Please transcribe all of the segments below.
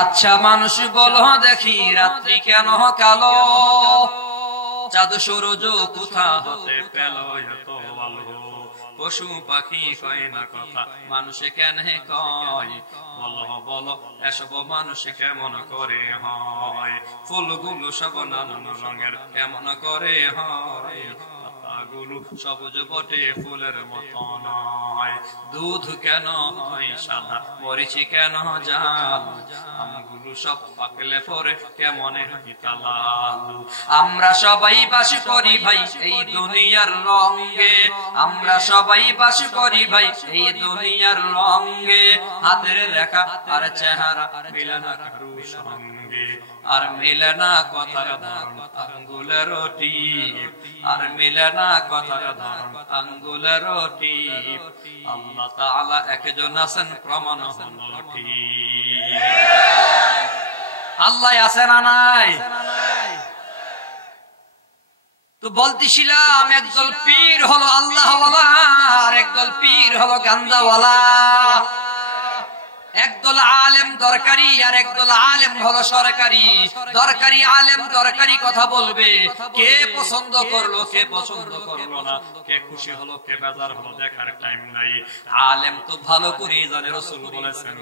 আচ্ছা মানুষ বলো দেখি রাত্রি কেন কালো, চাঁদ সূরজ কোথা হতে পেল এত আলো, পশু পাখি কয় না কথা মানুষে কেন কয়, বলো বলো এসব মানুষ কেমন করে হয়, ফুলগুলো সব নানান রঙের কেমন করে হয়, পাতাগুলো সবুজ বটে ফুলের মতো নয়, দুধ কেন হয় সাদা মরিচি কেন জাল, আমগুলো সব পাকলে পরে কেমন হয় লাল, আমরা সবাই বাস করি ভাই এই দুনিয়ার রঙে, আমরা সবাই বাস করি ভাই এই দুনিয়ার রঙে, হাতের রেখা আর চেহারা মিলে না কারো সঙ্গে, আর মিলে না কথার ধরন আঙ্গুলের টিপ, আর মিলে না কথার ধরন আঙ্গুলের টিপ, আল্লাহ তাআলা একজন আছেন প্রমাণ হলো ঠিক, আল্লাহ আছে না নাই? তো বলতেছিলাম একদল পীর হলো আল্লাহওয়ালা আর একদল পীর হলো গান্দাওয়ালা, একদল আলেম দরকারি আর একদল আলেম হলো সরকারি, দরকারি আলেম দরকারি কথা বলবে, কে পছন্দ করলো কে পছন্দ করলো না, কে খুশি হলো কে বেজার হলো দেখার টাইম নাই, আলেম তো ভালো করে জানে রাসূল বলেছেন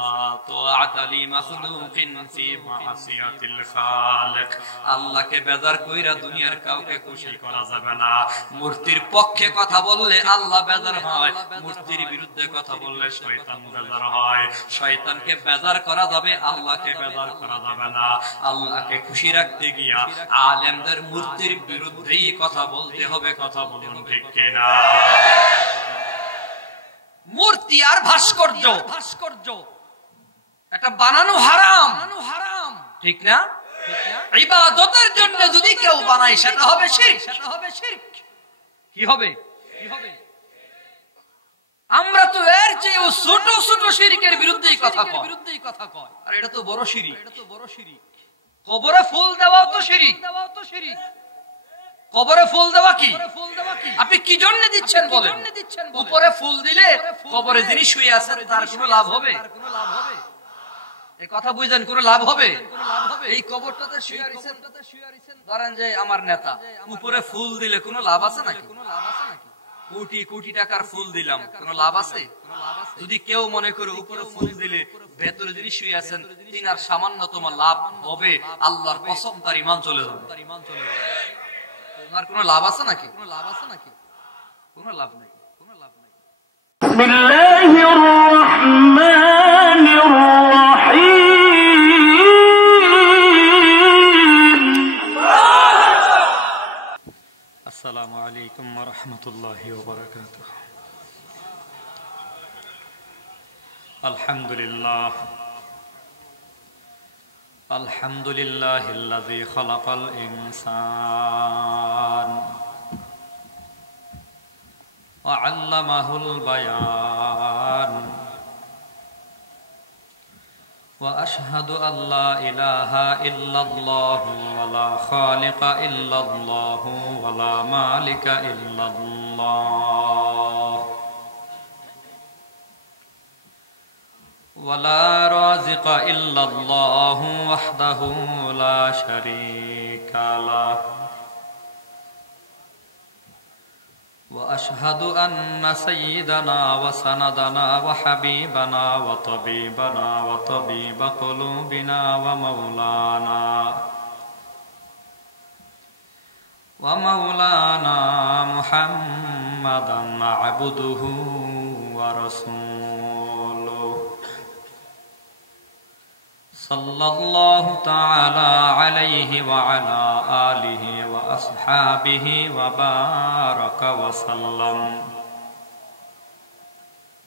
লা তাআতা লি মাখলুকিন ফি মাসিয়াতিল খালিক, আল্লাহকে বেজার কইরা দুনিয়ার কাউকে খুশি করা যাবে না, মূর্তির পক্ষে কথা বললে আল্লাহ বেজার হয়, মূর্তির বিরুদ্ধে কথা বললে শয়তান বেজার হয়, শয়তানকে বেজার করা যাবে আল্লাহকে বেজার করা যাবে না, আল্লাহকে খুশি রাখতে গিয়া আলেমদের মূর্তির বিরুদ্ধেই কথা বলতে হবে, কথা বলুন ঠিক কিনা? মূর্তি আর ভাস্কর্য এটা বানানো হারাম, ঠিক না? ইবাদতের জন্য যদি কেউ বানায় সেটা হবে শিরক, কি হবে? আমরা তো এর চেয়ে ছোট ছোট শিরকের বিরুদ্ধেই কথা কয়, আর এটা তো বড় শিরক, কবরে ফুল দেওয়াও তো শিরক, কবরে ফুল দেওয়া কি? আপনি কি জন্য দিচ্ছেন বলেন? উপরে ফুল দিলে কবরে যিনি শুয়ে আছেন তার কোনো লাভ হবে? এই কথা বুঝলেন? কোনো লাভ হবে? এই কবরটাতে শুয়ে আছেন, ধরেন যে আমার নেতা, উপরে ফুল দিলে কোনো লাভ আছে নাকি? কোটি কোটি টাকার ফুল দিলাম, কোনো লাভ আছে? যদি কেউ মনে করে উপরে ফুল দিলে ভেতরে যিনি শুয়ে আছেন তিনার সামান্যতম লাভ হবে, আল্লাহর কসম তার ঈমান চলে যাবে। কোনো লাভ আছে নাকি? কোনো লাভ নাই। বিসমিল্লাহির রাহমানির রাহিম। আসসালামু আলাইকুম ওয়া রাহমাতুল্লাহি ওয়া বারাকাতুহু। আলহামদুলিল্লাহ আলহামদুলিল্লাহিল্লাযী খালাকাল ইনসান ওয়া আল্লামাহুল বায়ান ওয়া আশহাদু আল্লা ইলাহা ইল্লাল্লাহু ওয়া লা খালিকা ইল্লাল্লাহু ওয়া লা মালিকা ইল্লাল্লাহ ولا رازق إلا الله وحده لا شريك له وأشهد أن سيدنا وسندنا وحبيبنا وطبيبنا وطبيب قلوبنا ومولانا محمدا عبده ورسوله صلى الله تعالى عليه وعلى آله وأصحابه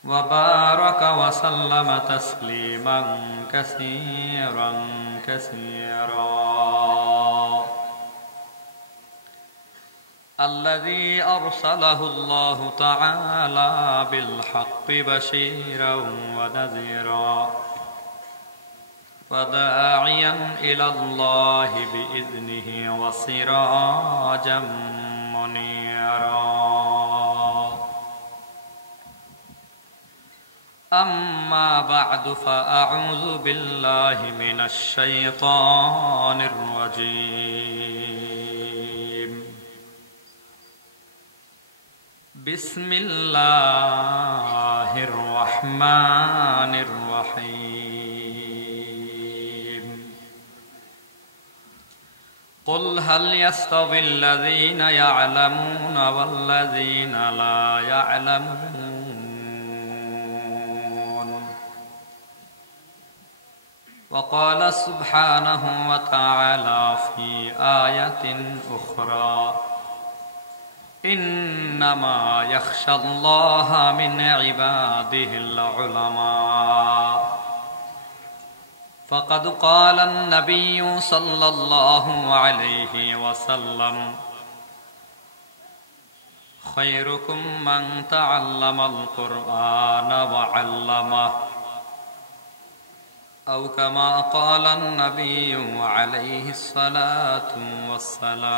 وبارك وسلم تسليما كثيرا الذي أرسله الله تعالى بالحق بشيرا ونذيرا وداعيا إلى الله بإذنه وسراجا منيرا أما بعد فأعوذ بالله من الشيطان الرجيم بسم الله الرحمن الرحيم قل هل يستوي الذين يعلمون والذين لا يعلمون وقال سبحانه وتعالى في آية أخرى إنما يخشى الله من عباده العلماء فقد قال النبي صلى الله عليه وسلم خيركم من تعلم القرآن وعلمه أو كما قال النبي عليه الصلاة والسلام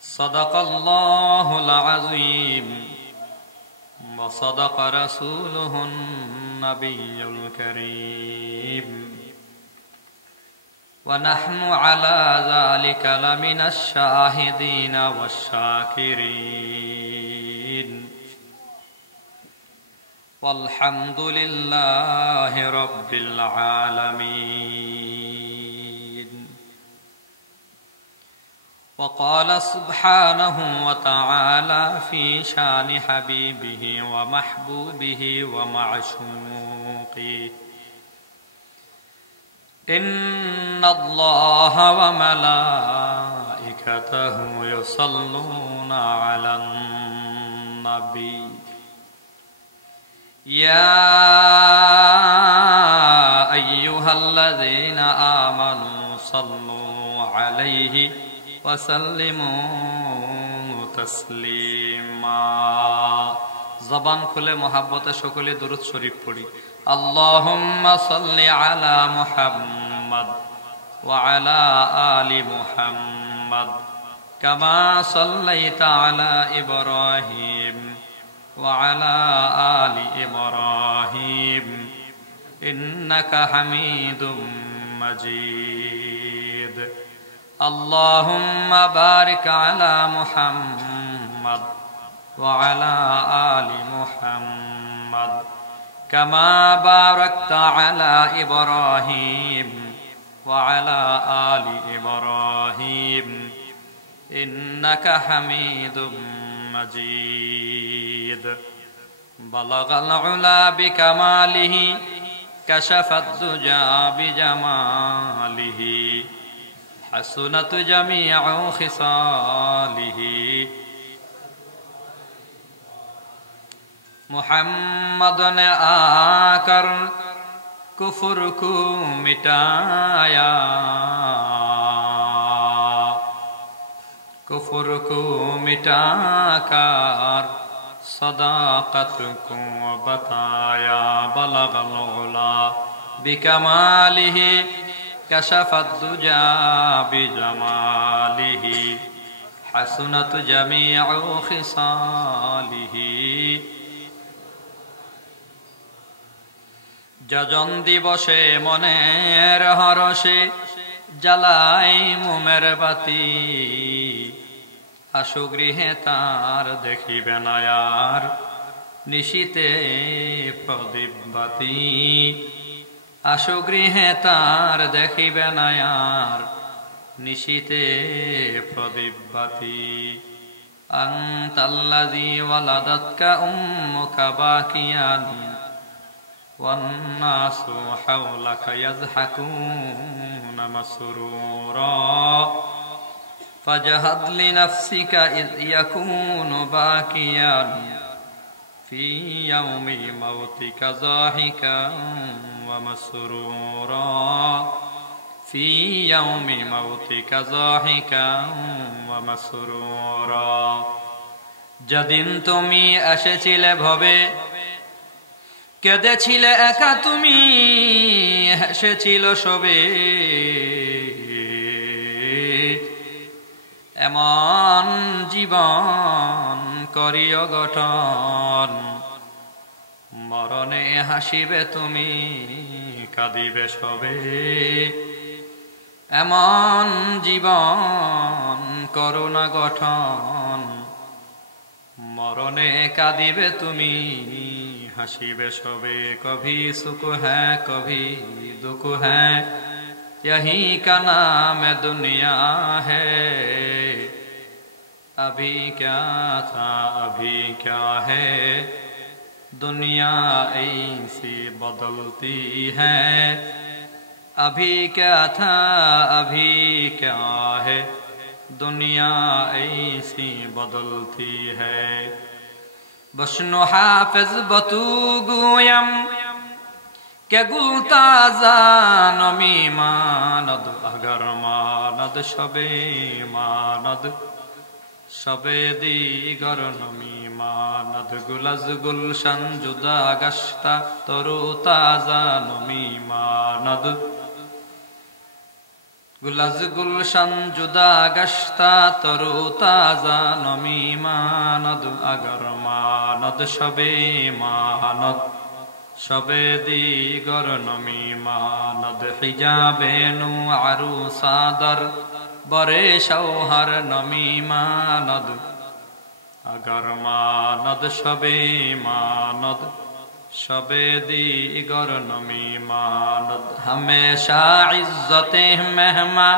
صدق الله العظيم وصدق رسوله النبي الكريم ونحن على ذلك لمن الشاهدين والشاكرين والحمد لله رب العالمين وقال سبحانه وتعالى في شان حبيبه ومحبوبه ومعشوقه إن الله وملائكته يصلون على النبي يا أيها الذين آمنوا صلوا عليه وسلموا تسليما زبان খুলে মহব্বতে সকলে দরুদ শরীফ পড়ি اللهم صل على محمد وعلى آل محمد كما صليت على إبراهيم وعلى آل إبراهيم إنك حميد مجيد اللهم بارك على محمد وعلى آل محمد كما باركت على إبراهيم وعلى آل إبراهيم إنك حميد مجيد بلغ العلا بكماله كشف الدجى بجماله حسنت جميع خصاله محمد نے آ کر کفر کو مٹایا کفر کو مٹا کر صداقت کو بتایا بلغ العلا بکمالہ کشف الدجى بجماله حسنت جميع خصاله যজন দিবসে মনের হরষে জ্বালাই মোমের বাতি আসো গৃহে তার দেখিবে না আর নিশীতে প্রদীপ বাতি আসো গৃহে তার দেখিবে না আর নিশীতে প্রদীপ বাতি আনতাল্লাযী ওয়ালাদাতকা উম্মুকা বাকিয়ান والناس حولك يضحكون مسرورا فاجهد لنفسك إذ يكون باكيا في يوم موتك ضاحكا ومسرورا في يوم موتك ضاحكا ومسرورا যেদিন তুমি এসেছিলে ভবে কেঁদেছিলে একা তুমি হেসেছিল সবে এমন জীবন করিও গঠন, মরণে হাসিবে তুমি কাঁদিবে সবে, এমন জীবন করুণা গঠন, মরণে কাঁদিবে তুমি হাসিবে সবে। কভি সুখ হ্যাঁ কভি দুঃখ হ্যাঁ, यही का नाम दुनिया है, अभी क्या था अभी क्या है, दुनिया ऐसी बदलती है, अभी क्या था अभी क्या है, दुनिया ऐसी बदलती है। बशनो हाफिज बतू गुयम के गुलताजा नमी मानद, अगर मानद शबे मानद शबे दिगर नमी मानद, गुलज गुलशन जुदा गश्ता तरु ताजा नमी मानद, गुलज गुलशन जुदा गश्ता तरु ताजा नमी मानद, अगर मानद शबे मानद शबे दिगर नमी मानद, हिजाबे नु आरुसादर बरे शौहर नमी मानद, अगर मानद शबे मानद शबे दिगर नमी मानद, हमेशा इज्जते मेहमा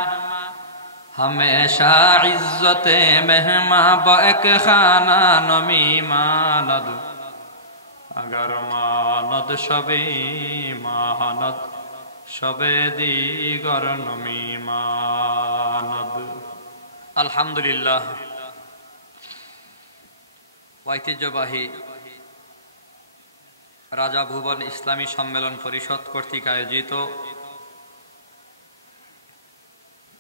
हमेशा इज्जते मेहमा बएक खाना नमी मानद, अगर मानद शबे मानद शबे दिगर नमी मानद। আলহামদুলিল্লাহ, ঐতিহ্যবাহী রাজা ভুবন ইসলামী সম্মেলন পরিষদ কর্তৃক আয়োজিত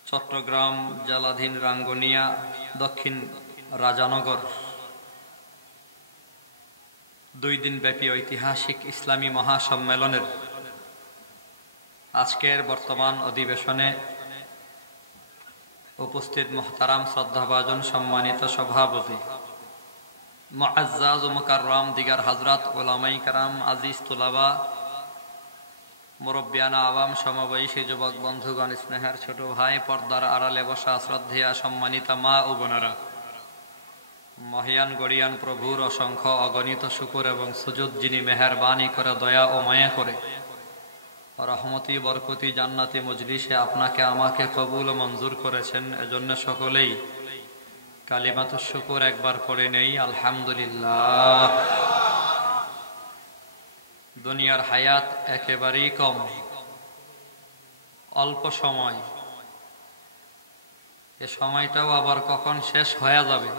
চট্টগ্রাম জেলাধীন রাঙ্গুনিয়া দক্ষিণ রাজানগর 2 দিন ব্যাপী ঐতিহাসিক ইসলামী মহাসম্মেলনের আজকের বর্তমান অধিবেশনে উপস্থিত মুহতারাম শ্রদ্ধাভাজন সম্মানিত সভাপতি মুআজ্জাজ ও মুকাররম দিগার হযরত উলামায়ে কেরাম, আজিজ তুলাবা, মুরব্বিয়ানা আওয়াম, সমবয়সী যুবক বন্ধুগণ, স্নেহের ছোট ভাই, পর্দার আড়ালে বসা শ্রদ্ধেয়া সম্মানিতা মা ও বোনেরা, মহিয়ান গড়িয়ান প্রভুর অসংখ্য অগণিত শুকর এবং সুজুদ, যিনি মেহেরবানি করে দয়া ও মায়া করে রহমতি বরকতি জান্নাতি মজলিসে আপনাকে আমাকে কবুল ও মঞ্জুর করেছেন, এজন্য সকলেই কালিমাতুশ শুকর একবার পড়ে নেই আলহামদুলিল্লাহ। দুনিয়ার হায়াত একেবারেই কম, অল্প সময়, এ সময়টাও আবার কখন শেষ হয়ে যাবে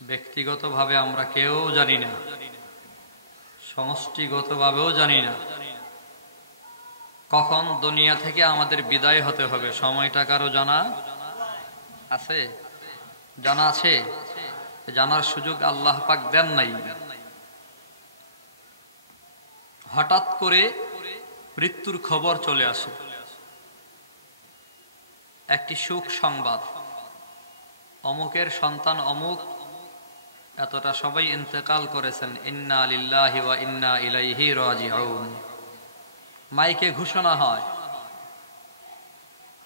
ব্যক্তিগতভাবে আমরা কেউ জানি না, সমষ্টিগতভাবেও জানি না। কখন দুনিয়া থেকে আমাদের বিদায় হতে হবে সময়টা কারো জানা আছে? জানা আছে? জানার সুযোগ আল্লাহ পাক দেন নাই। হঠাৎ করে মৃত্যুর খবর চলে আসে, একটি সুখ সংবাদ, অমুকের সন্তান অমুক এতটা সবাই ইন্তেকাল করেছেন, ইন্না লিল্লাহি ওয়া ইন্না ইলাইহি রাজিউন। মাইকে ঘোষণা হয়,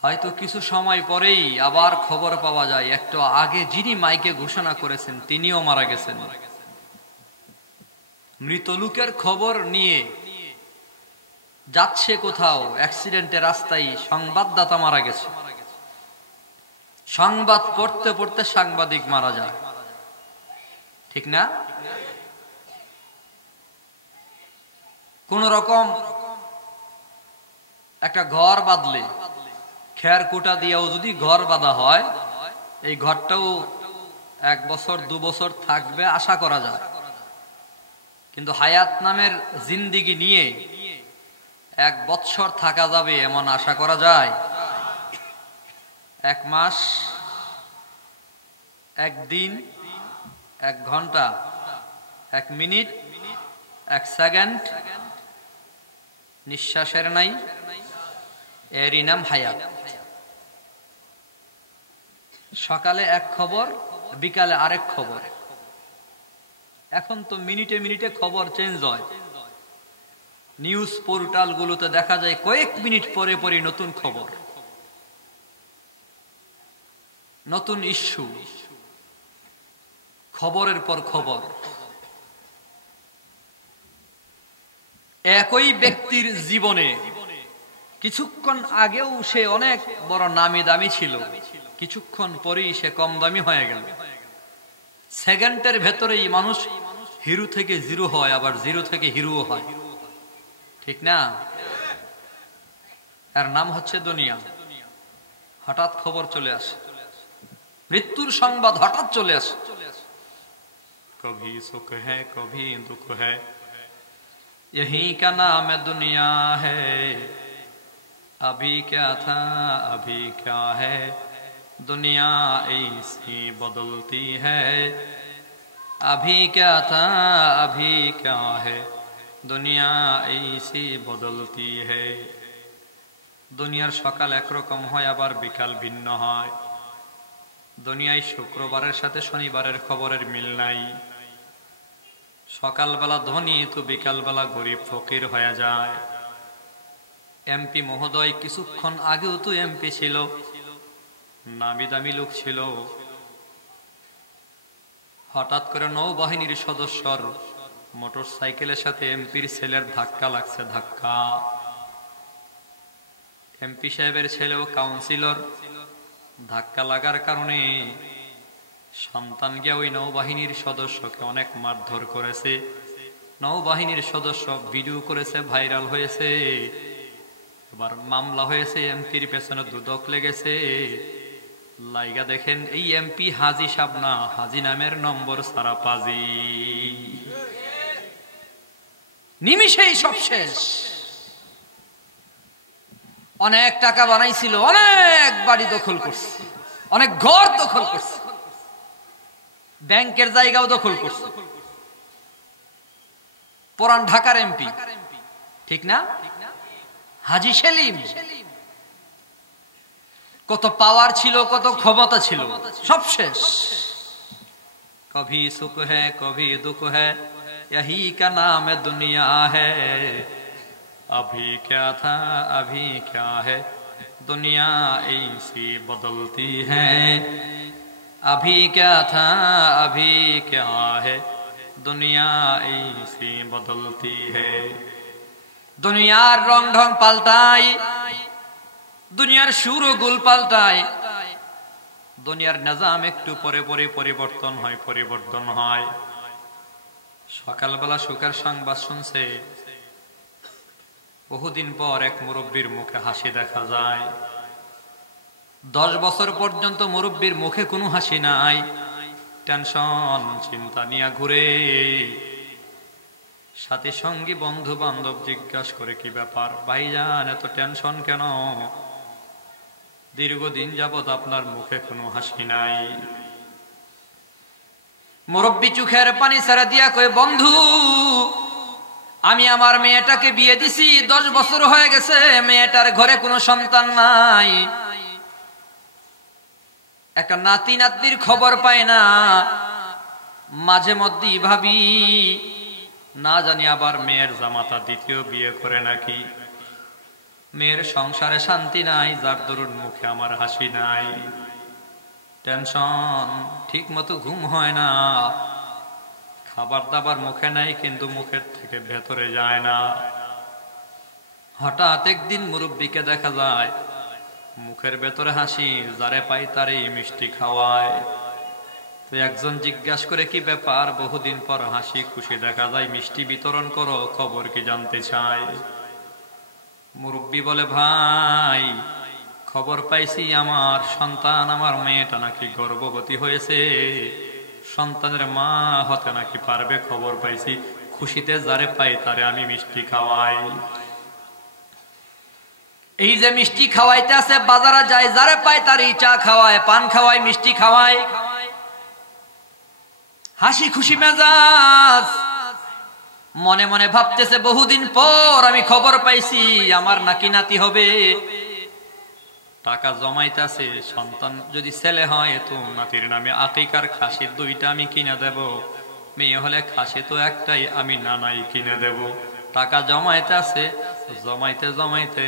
হয়তো কিছু সময় পরেই আবার খবর পাওয়া যায় একটু আগে যিনি মাইকে ঘোষণা করেছেন তিনিও মারা গেছেন। মৃত লোকের খবর নিয়ে যাচ্ছে কোথাও, অ্যাক্সিডেন্টে রাস্তায় সংবাদদাতা মারা গেছে, সংবাদ পড়তে পড়তে সাংবাদিক মারা যায়, ঠিক না? কোন রকম একটা ঘর বাঁধলে, খের কোটা দিয়েও যদি ঘর বাঁধা হয়, এই ঘরটাও 1 বছর 2 বছর থাকবে আশা করা যায়, কিন্তু হায়াত নামের জিন্দিগি নিয়ে 1 বছর থাকা যাবে এমন আশা করা যায়? 1 মাস, 1 দিন, 1 ঘন্টা, 1 মিনিট, 1 সেকেন্ড নিঃশ্বাসের নাই, এরই নাম হায়াত। সকালে এক খবর, বিকালে আরেক খবর, এখন তো মিনিটে মিনিটে খবর চেঞ্জ হয়। নিউজ পোর্টাল গুলোতে দেখা যায় কয়েক মিনিট পরে পরে নতুন খবর, নতুন ইস্যু, খবরের পর খবর। একই ব্যক্তির জীবনে কিছুক্ষণ আগেও সে অনেক বড় নামি দামি ছিল, কিছুক্ষণ পরেই সে কম দামি হয়ে গেল। সেকেন্ডের ভেতরেই মানুষ হিরো থেকে জিরো হয়, আবার জিরো থেকে হিরো হয়, ঠিক না? এর নাম হচ্ছে দুনিয়া। হঠাৎ খবর চলে আসে, মৃত্যুর সংবাদ হঠাৎ চলে আসে। কভি সুখ হ্যায় কভি দুঃখ হ্যায়, यही का नाम है दुनिया है। अभी क्या था अभी क्या है, दुनिया ऐसी बदलती है। अभी क्या था अभी क्या है, दुनिया ऐसी बदलती है। দুনিয়ার সকাল একরকম হয়, আবার বিকাল ভিন্ন হয়। দুনিয়ায় শুক্রবারের সাথে শনিবারের খবরের মিল নাই। সকালবেলা ধনী তো বিকালবেলা গরিব ফকির হয়ে যায়। এমপি মহোদয় কিছুক্ষণ আগেও তো এমপি ছিল, নামি দামি লোক ছিল। হঠাৎ করে নৌবাহিনীর সদস্যর মোটর সাইকেলের সাথে এমপির ছেলের ধাক্কা লাগছে, ধাক্কা। এমপি সাহেবের ছেলেও কাউন্সিলর, ধাক্কা লাগার কারণে সন্তান গিয়ে ওই নৌবাহিনীর সদস্যকে অনেক মারধর করেছে। নৌবাহিনীর সদস্য ভিডিও করেছে, ভাইরাল হয়েছে। এবার মামলা হয়েছে, এমপির পেছনে দুদক লেগেছে। লাইগা দেখেন এই এমপি হাজি সাহেব না, হাজি নামের নম্বর সারা পাজি। নিমিষেই সব শেষ। অনেক টাকা বানাইছিল, অনেক বাড়ি দখল করছে, অনেক ঘর দখল করছে, ব্যাংকের জায়গাও দখল করছে। পুরান ঢাকার এমপি, ঠিক না? হাজি সেলিম। কত পাওয়ার ছিল, কত ক্ষমতা ছিল, সব শেষ। কভি সুখ হ্যায় কভি দুঃখ হ্যায়, यही का नाम है दुनिया है। अभी क्या था अभी क्या है, दुनिया ऐसी बदलती है। अभी क्या था अभी क्या है, दुनिया ऐसी बदलती है। दुनियार रंग ढंग पाल्टाई, दुनियार সুর ও গুল পাল্টায়। দুনিয়ার নিজাম একটু পরে পরে পরিবর্তন হয়। সকালবেলা সুখের সংবাদ শুনছে, বহুদিন পর এক মুরব্বীর মুখে হাসি দেখা যায়। 10 বছর পর্যন্ত মুরব্বীর মুখে কোনো হাসি নাই, টেনশন চিন্তা নিয়ে ঘুরে। সাথী সঙ্গী বন্ধু বান্ধব জিজ্ঞাসা করে, কি ব্যাপার ভাইজান, এত টেনশন কেন? দীর্ঘদিন যাবৎ আপনার মুখে কোনো হাসি নাই। মুরব্বী চোখের পানি ছেড়ে দিয়া কয়, বন্ধু আমি আমার মেয়েটাকে বিয়ে দিছি, 10 বছর হয়ে গেছে, মেয়েটার ঘরে কোনো সন্তান নাই। একটা নাতি নাতনির খবর পায় না। মাঝে মধ্যেই ভাবি, না জানি আবার মেয়ের জামাতা দ্বিতীয় বিয়ে করে নাকি। মেয়ের সংসারে শান্তি নাই, যার দরুন মুখে আমার হাসি নাই। টেনশন, ঠিক মতো ঘুম হয় না, খাবার দাবার মুখে নাই, কিন্তু মুখের থেকে ভেতরে যায় না। হঠাৎ একদিন মুরব্বীকে দেখা যায় মুখের ভেতরে হাসি, যারে পাই তারে মিষ্টি খাওয়ায়। তো একজন জিজ্ঞাসা করে, কি ব্যাপার, বহুদিন পর হাসি খুশি দেখা যায়, মিষ্টি বিতরণ করো, খবর কি জানতে চায়। মুরব্বী বলে, ভাই খবর পাইছি আমার সন্তান, আমার মেয়েটা নাকি গর্ভবতী হয়েছে, সন্তানের মা হতে নাকি পারবে, খবর পাইছি। খুশিতে যারে পাই তারে আমি মিষ্টি খাওয়াই। এই যে মিষ্টি খাওয়াইতে আছে, বাজারে যায়, যারে পায় তারই চা খাওয়ায়, পান খাওয়ায়, মিষ্টি খাওয়ায়, হাসি খুশি মেজাজ। মনে মনে ভাবতেছে, বহুদিন পর আমি খবর পাইছি আমার নাকি নাতি হবে। টাকা জমাইতেছে, সন্তান যদি ছেলে হয় তো নাতির নামে আকিকার খাসির 2টা আমি কিনে দেব। মেয়ে হলে খাসি তো একটাই, আমি নানাই কিনে দেব। টাকা জমাইতে আছে, জমাইতে জমাইতে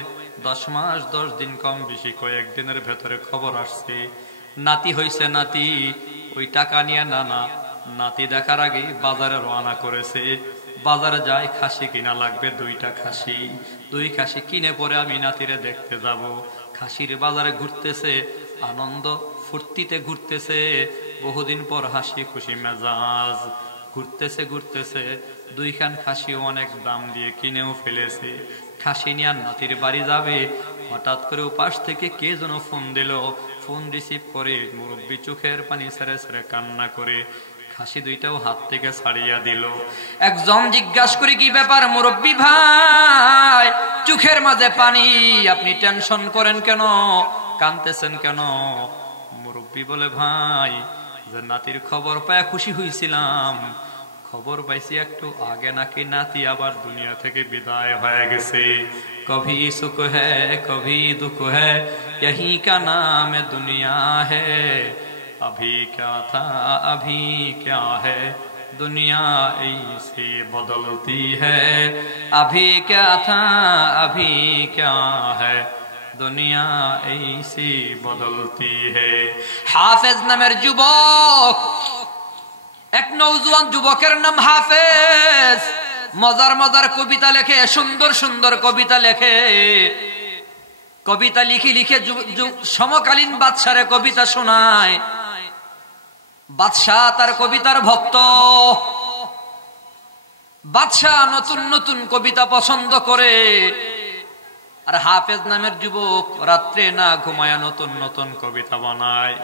10 মাস 10 দিন কম বেশি কয়েকদিনের ভেতরে খবর আসছে নাতি হইছে। নাতি ওই টাকা নিয়ে নানা নাতি দেখার আগেই বাজারে রওনা করেছে। বাজারে যায়, খাসি কিনা লাগবে 2টা খাসি। 2 খাসি কিনে পরে আমি নাতিরে দেখতে যাব। খাসির বাজারে ঘুরতেছে, আনন্দ ফুর্তিতে ঘুরতেছে, বহুদিন পর হাসি খুশি মেজাজ ঘুরতেছে ঘুরতেছে। 2 খান খাসিও অনেক দাম দিয়ে কিনেও ফেলেছে। খাসি নিয়ে নাতির বাড়ি যাবে, হঠাৎ করে উপাস থেকে কে যেন ফোন দিল। ফোন রিসিভ করে মুরব্বী চোখের পানি ছেড়ে ছেড়ে কান্না করে খাসি 2টাও হাত থেকে ছাড়িয়া দিল। একজন জিজ্ঞাসা করে, কি ব্যাপার মুরব্বী ভাই, চোখের মাঝে পানি, আপনি টেনশন করেন কেন, কাঁদতেছেন কেন? মুরব্বী বলে, ভাই যে নাতির খবর পায় খুশি হয়েছিলাম, খবর পাইছি একটু আগে নাকি নাতি আবার দুনিয়া থেকে বিদায় হয়ে গেছে। কভি সুখ হ্যায় কভি দুঃখ হ্যায়, यही का नाम दुनिया है, अभी क्या था अभी क्या है, दुनिया ऐसे बदलती है, अभी क्या था अभी क्या है, दुनिया ऐसी बदलती है। हाफिज नामेर যুবক, এক নওজোয়ান যুবকের নাম হাফেজ। মজার মজার কবিতা লেখে, সুন্দর সুন্দর কবিতা লেখে। কবিতা লিখে লিখে সমকালীন বাদশারে কবিতা শোনায়। বাদশাহ তার কবিতার ভক্ত। বাদশাহ নতুন নতুন কবিতা পছন্দ করে, আর হাফেজ নামের যুবক রাত্রে না ঘুমায়া নতুন নতুন কবিতা বানায়।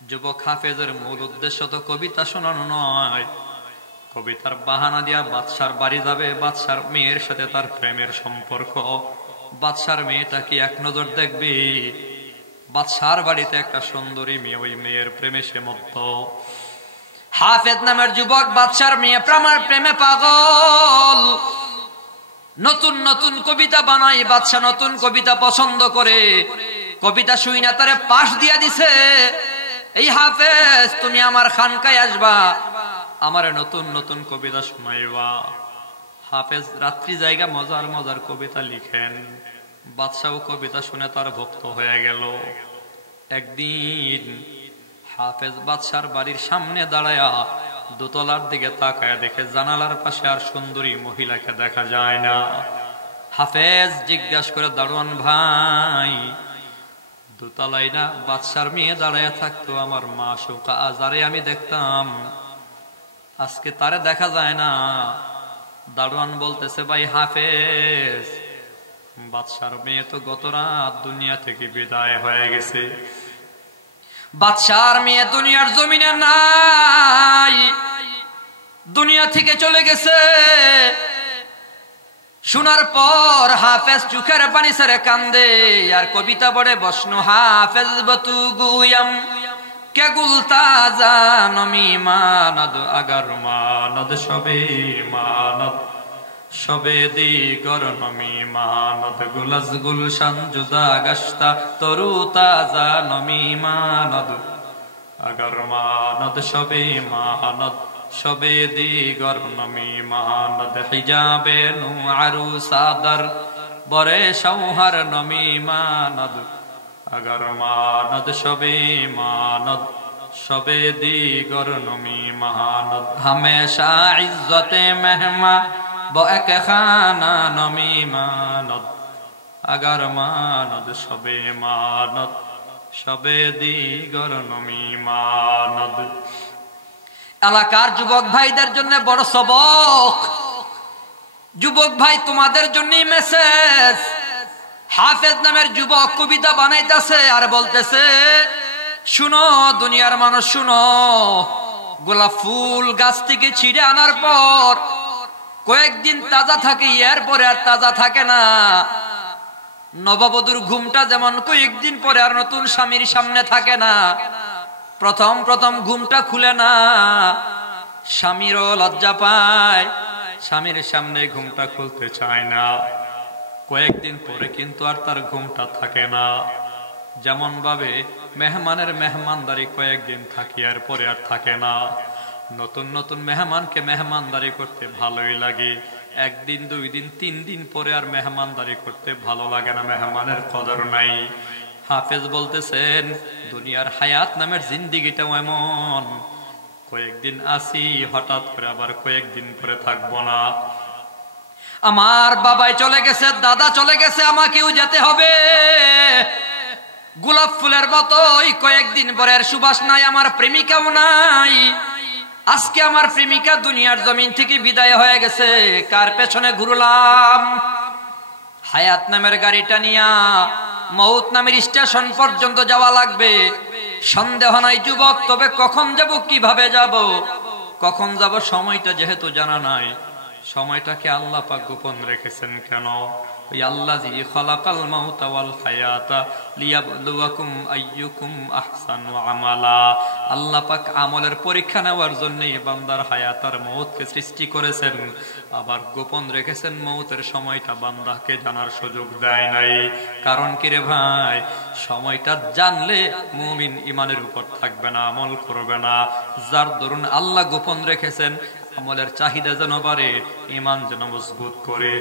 যুবক হাফেজের মূল উদ্দেশ্য তো কবিতা শোনানো নয়, কবিতার বাহানা দিয়া বাদশার বাড়ি যাবে, বাদশার মেয়ের সাথে তার প্রেমের সম্পর্ক। বাদশার মেয়েটা কি এক নজর দেখবে? বাদশার বাড়িতে একটা সুন্দরী মেয়ে, ওই মেয়ের প্রেমে সে মত্ত। হাফেজ নামের যুবক বাদশার মেয়ে প্রেমে পাগল। নতুন নতুন কবিতা বানাই, বাদশা নতুন কবিতা পছন্দ করে। কবিতা শুই না তারে পাশ দিয়া দিছে, এই হাফেজ তুমি আমার খানকায় আসবা, আমারে নতুন নতুন কবিতা শোনাইবা। হাফেজ রাত্রি জায়গা মজার মজার কবিতা লিখেন। বাদশাও কবিতা শুনে তার ভক্ত হয়ে গেল। একদিন হাফেজ বাদশার বাড়ির সামনে দাঁড়ায়া দোতলার দিকে তাকায়, দেখে জানালার পাশে আর সুন্দরী মহিলাকে দেখা যায় না। হাফেজ জিজ্ঞাসা করে, দারোয়ান ভাই, দোতলায় না বাদশার মেয়ে দাঁড়ায় থাকতো, আমার মা শোকা আজারে আমি দেখতাম, আজকে তারে দেখা যায় না। দারোয়ান বলতেছে, ভাই হাফেজ, বাদশার মেয়ে তো গত রাত দুনিয়া থেকে বিদায় হয়ে গেছে। বাদশার মেয়ে দুনিয়ার জমিনে নাই, দুনিয়া থেকে চলে গেছে। শোনার পর হাফেজ চোখের পানি ছেড়ে কান্দে আর কবিতা পড়ে বসনু। হাফেজ বতু গুয়াম কে গুলতা জানমি মানদ আগার মানদ সবে মানদ সবে দিগর নমি মানদ গুলাজ গুলশান জুদা গস্তা তরু তাজা নমি মানদ আগার মানদ সবে মানদ সবে দিগর নমি মানদ হিজাবে নু আরু সাদর বরে সৌহার নমি মানদ আগার মানদ সবে মানদ সবে দিগর নমি মানদ হমেশা ইজ্জতে মেহমা এক খানা নমি মানদ আগার মানদ সবে মানদ সবে দিগর নমি মানদ। এলাকার যুবক ভাইদের জন্য বড় সবক। যুবক ভাই, তোমাদের জন্যই মেসেজ। হাফেজ নামের যুবক কবিতা বানাইতেছে আর বলতেছে, শুনো দুনিয়ার মানুষ, শুনো, গোলাপ ফুল গাছ থেকে ছিঁড়ে আনার পর কয়েকদিন তাজা থাকে, এরপরে আর তাজা থাকে না। নববধূর ঘুমটা যেমন কয়েকদিন পরে আর নতুন স্বামীর সামনে থাকে না, প্রথম প্রথম ঘুমটা খুলে না, স্বামীরও লজ্জা পায়, স্বামীর সামনে ঘুমটা খুলতে চায় না। কয়েকদিন পরে কিন্তু আর তার ঘুমটা থাকে না। যেমন ভাবে মেহমানের মেহমানদারি কয়েকদিন থাকি আর পরে আর থাকে না। নতুন নতুন মেহমানকে মেহমানদারি করতে ভালোই লাগে, একদিন 2 দিন 3 দিন পরে আর মেহমানদারি করতে ভালো লাগে না, মেহমানের কদর নাই। হাফেজ বলতেছেন দুনিয়ার হায়াত নামের জিন্দিগিটাও এমন, কয়েকদিন আসি হঠাৎ করে আবার কয়েকদিন পরে থাকবো না। আমার বাবাই চলে গেছে, দাদা চলে গেছে, আমাকেও যেতে হবে। গোলাপ ফুলের মতো ওই কয়েকদিন পরের সুবাস নাই, আমার প্রেমিকাও নাই। আজকে আমার প্রেমিকা দুনিয়ার জমিন থেকে বিদায় হয়ে গেছে, কার পেছনে ঘুরলাম? হায়াত নামের গাড়িটা নিয়া মউত নামের স্টেশন পর্যন্ত যাওয়া লাগবে। সন্দেহ নাই যুবক, তবে কখন যাব, কিভাবে যাব, কখন যাব সময়টা যেহেতু জানা নাই, সময়টাকে আল্লাহ পাক গোপন রেখেছেন কেন? ওই আল্লাযী খালাকাল মাউতা ওয়াল হায়াতা লিয়াবলুয়াকুম আইয়ুকুম আহসানু আমালা। আল্লাহ পাক আমলের পরীক্ষা নেওয়ার জন্য বান্দার হায়াত আর মউতকে সৃষ্টি করেছেন, আবার গোপন রেখেছেন মউতের সময়টা, বান্দাকে জানার সুযোগ দেয় নাই। কারণ কি রে ভাই? সময়টা জানলে মুমিন ইমানের উপর থাকবে না, আমল করবে না। যার দরুন আল্লাহ গোপন রেখেছেন আমলের চাহিদা যেন বাড়ে, ইমান যেন মজবুত করে।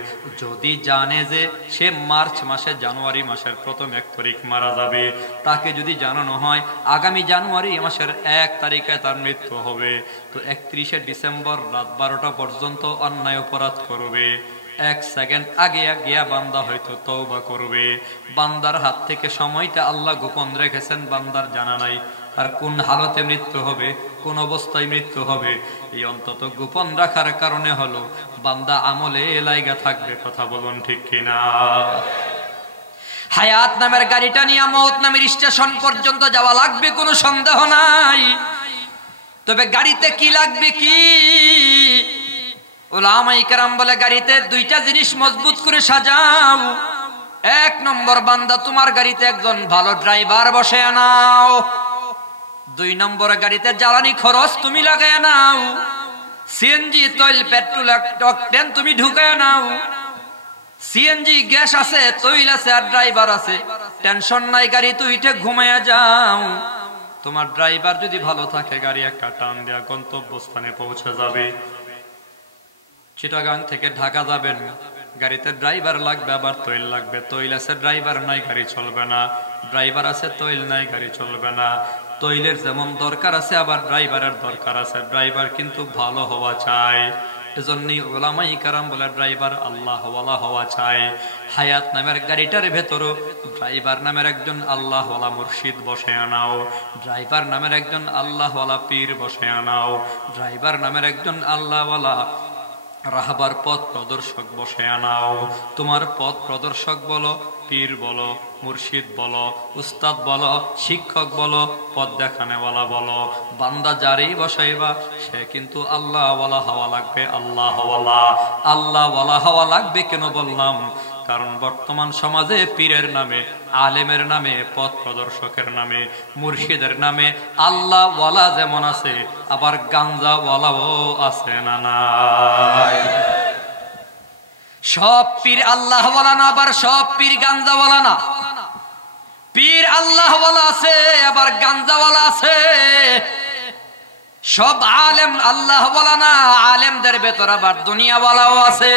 যদি জানে যে সে মার্চ মাসে জানুয়ারি মাসের প্রথম 1 তারিখ মারা যাবে, তাকে যদি জানানো হয় আগামী জানুয়ারি মাসের 1 তারিখে তার মৃত্যু হবে, তো 31শে ডিসেম্বর রাত 12টা পর্যন্ত অন্যায় অপরাধ করবে। 1 সেকেন্ড আগে গিয়া বান্দা হয়তো তওবা করবে। বান্দার হাত থেকে সময়টা আল্লাহ গোপন রেখেছেন, বান্দার জানা নাই আর কোন হালতে মৃত্যু হবে, কোন অবস্থায় মৃত্যু হবে। এই অন্তত গোপন রাখার কারণে হলো বান্দা আমলে লাইগা থাকবে। কথা বলুন ঠিক কিনা? হায়াত নামের গাড়িটা নিয়ে মউত নামের স্টেশন পর্যন্ত যাওয়া লাগবে, কোনো সন্দেহ নাই। তবে গাড়িতে কি লাগবে? কি উলামায়ে কেরাম বলে গাড়িতে 2টা জিনিস মজবুত করে সাজাও। 1 নম্বর, বান্দা তোমার গাড়িতে একজন ভালো ড্রাইভার বসে আনাও। 2 নম্বরে গাড়িতে জ্বালানি খরচ তুমি লাগায় নাও, সিএনজি তৈল পেট্রোল অকটেন তুমি ঢুকায় নাও। সিএনজি গ্যাস আছে, তৈল আছে আর ড্রাইভার আছে, টেনশন নাই, গাড়ি তুই উঠে ঘুমায়া যাও। তোমার ড্রাইভার যদি ভালো থাকে গাড়ি একটা টান দেয়া গন্তব্যস্থানে পৌঁছে যাবে। চিটাগাং থেকে ঢাকা যাবেন, গাড়িতে ড্রাইভার লাগবে, আবার তৈল লাগবে। তৈল আছে, ড্রাইভার নাই, গাড়ি চলবে না। ড্রাইভার আছে, তৈল নাই, গাড়ি চলবে না। তৈলের যেমন দরকার আছে, আবার ড্রাইভারের দরকার আছে। ড্রাইভার কিন্তু ভালো হওয়া চায়, এজন্যই উলামায়ে কেরাম বলে ড্রাইভার আল্লাহওয়ালা হওয়া চায়। হায়াত নামের গাড়িটার ভেতরও ড্রাইভার নামের একজন আল্লাহওয়ালা মুর্শিদ বসে আনাও, ড্রাইভার নামের একজন আল্লাহওয়ালা পীর বসে আনাও, ড্রাইভার নামের একজন আল্লাহওয়ালা রাহবার পথ প্রদর্শক বসে আনাও। তোমার পথ প্রদর্শক বলো, পীর বলো, মুর্শিদ বলো, উস্তাদ বলো, শিক্ষক বলো, পথ দেখানেওয়ালা বলো, বান্দা যারেই বসাইবা সে কিন্তু আল্লাহওয়ালা হওয়া লাগবে। আল্লাহওয়ালা হওয়া লাগবে কেন বললাম? কারণ বর্তমান সমাজে পীরের নামে, আলেমের নামে, পথ প্রদর্শকের নামে, মুর্শিদের নামে আল্লাহওয়ালা যেমন আছে, আবার গাঞ্জাওয়ালাও আছে না নাই? সব পীর আল্লাহওয়ালা না, আবার সব পীর গাঞ্জাওয়ালা না। পীর আল্লাহওয়ালা আছে, আবার গাঞ্জাওয়ালা আছে। সব আলেম আল্লাহওয়ালা না, আলেমদের ভেতর আবার দুনিয়াওয়ালাও আছে।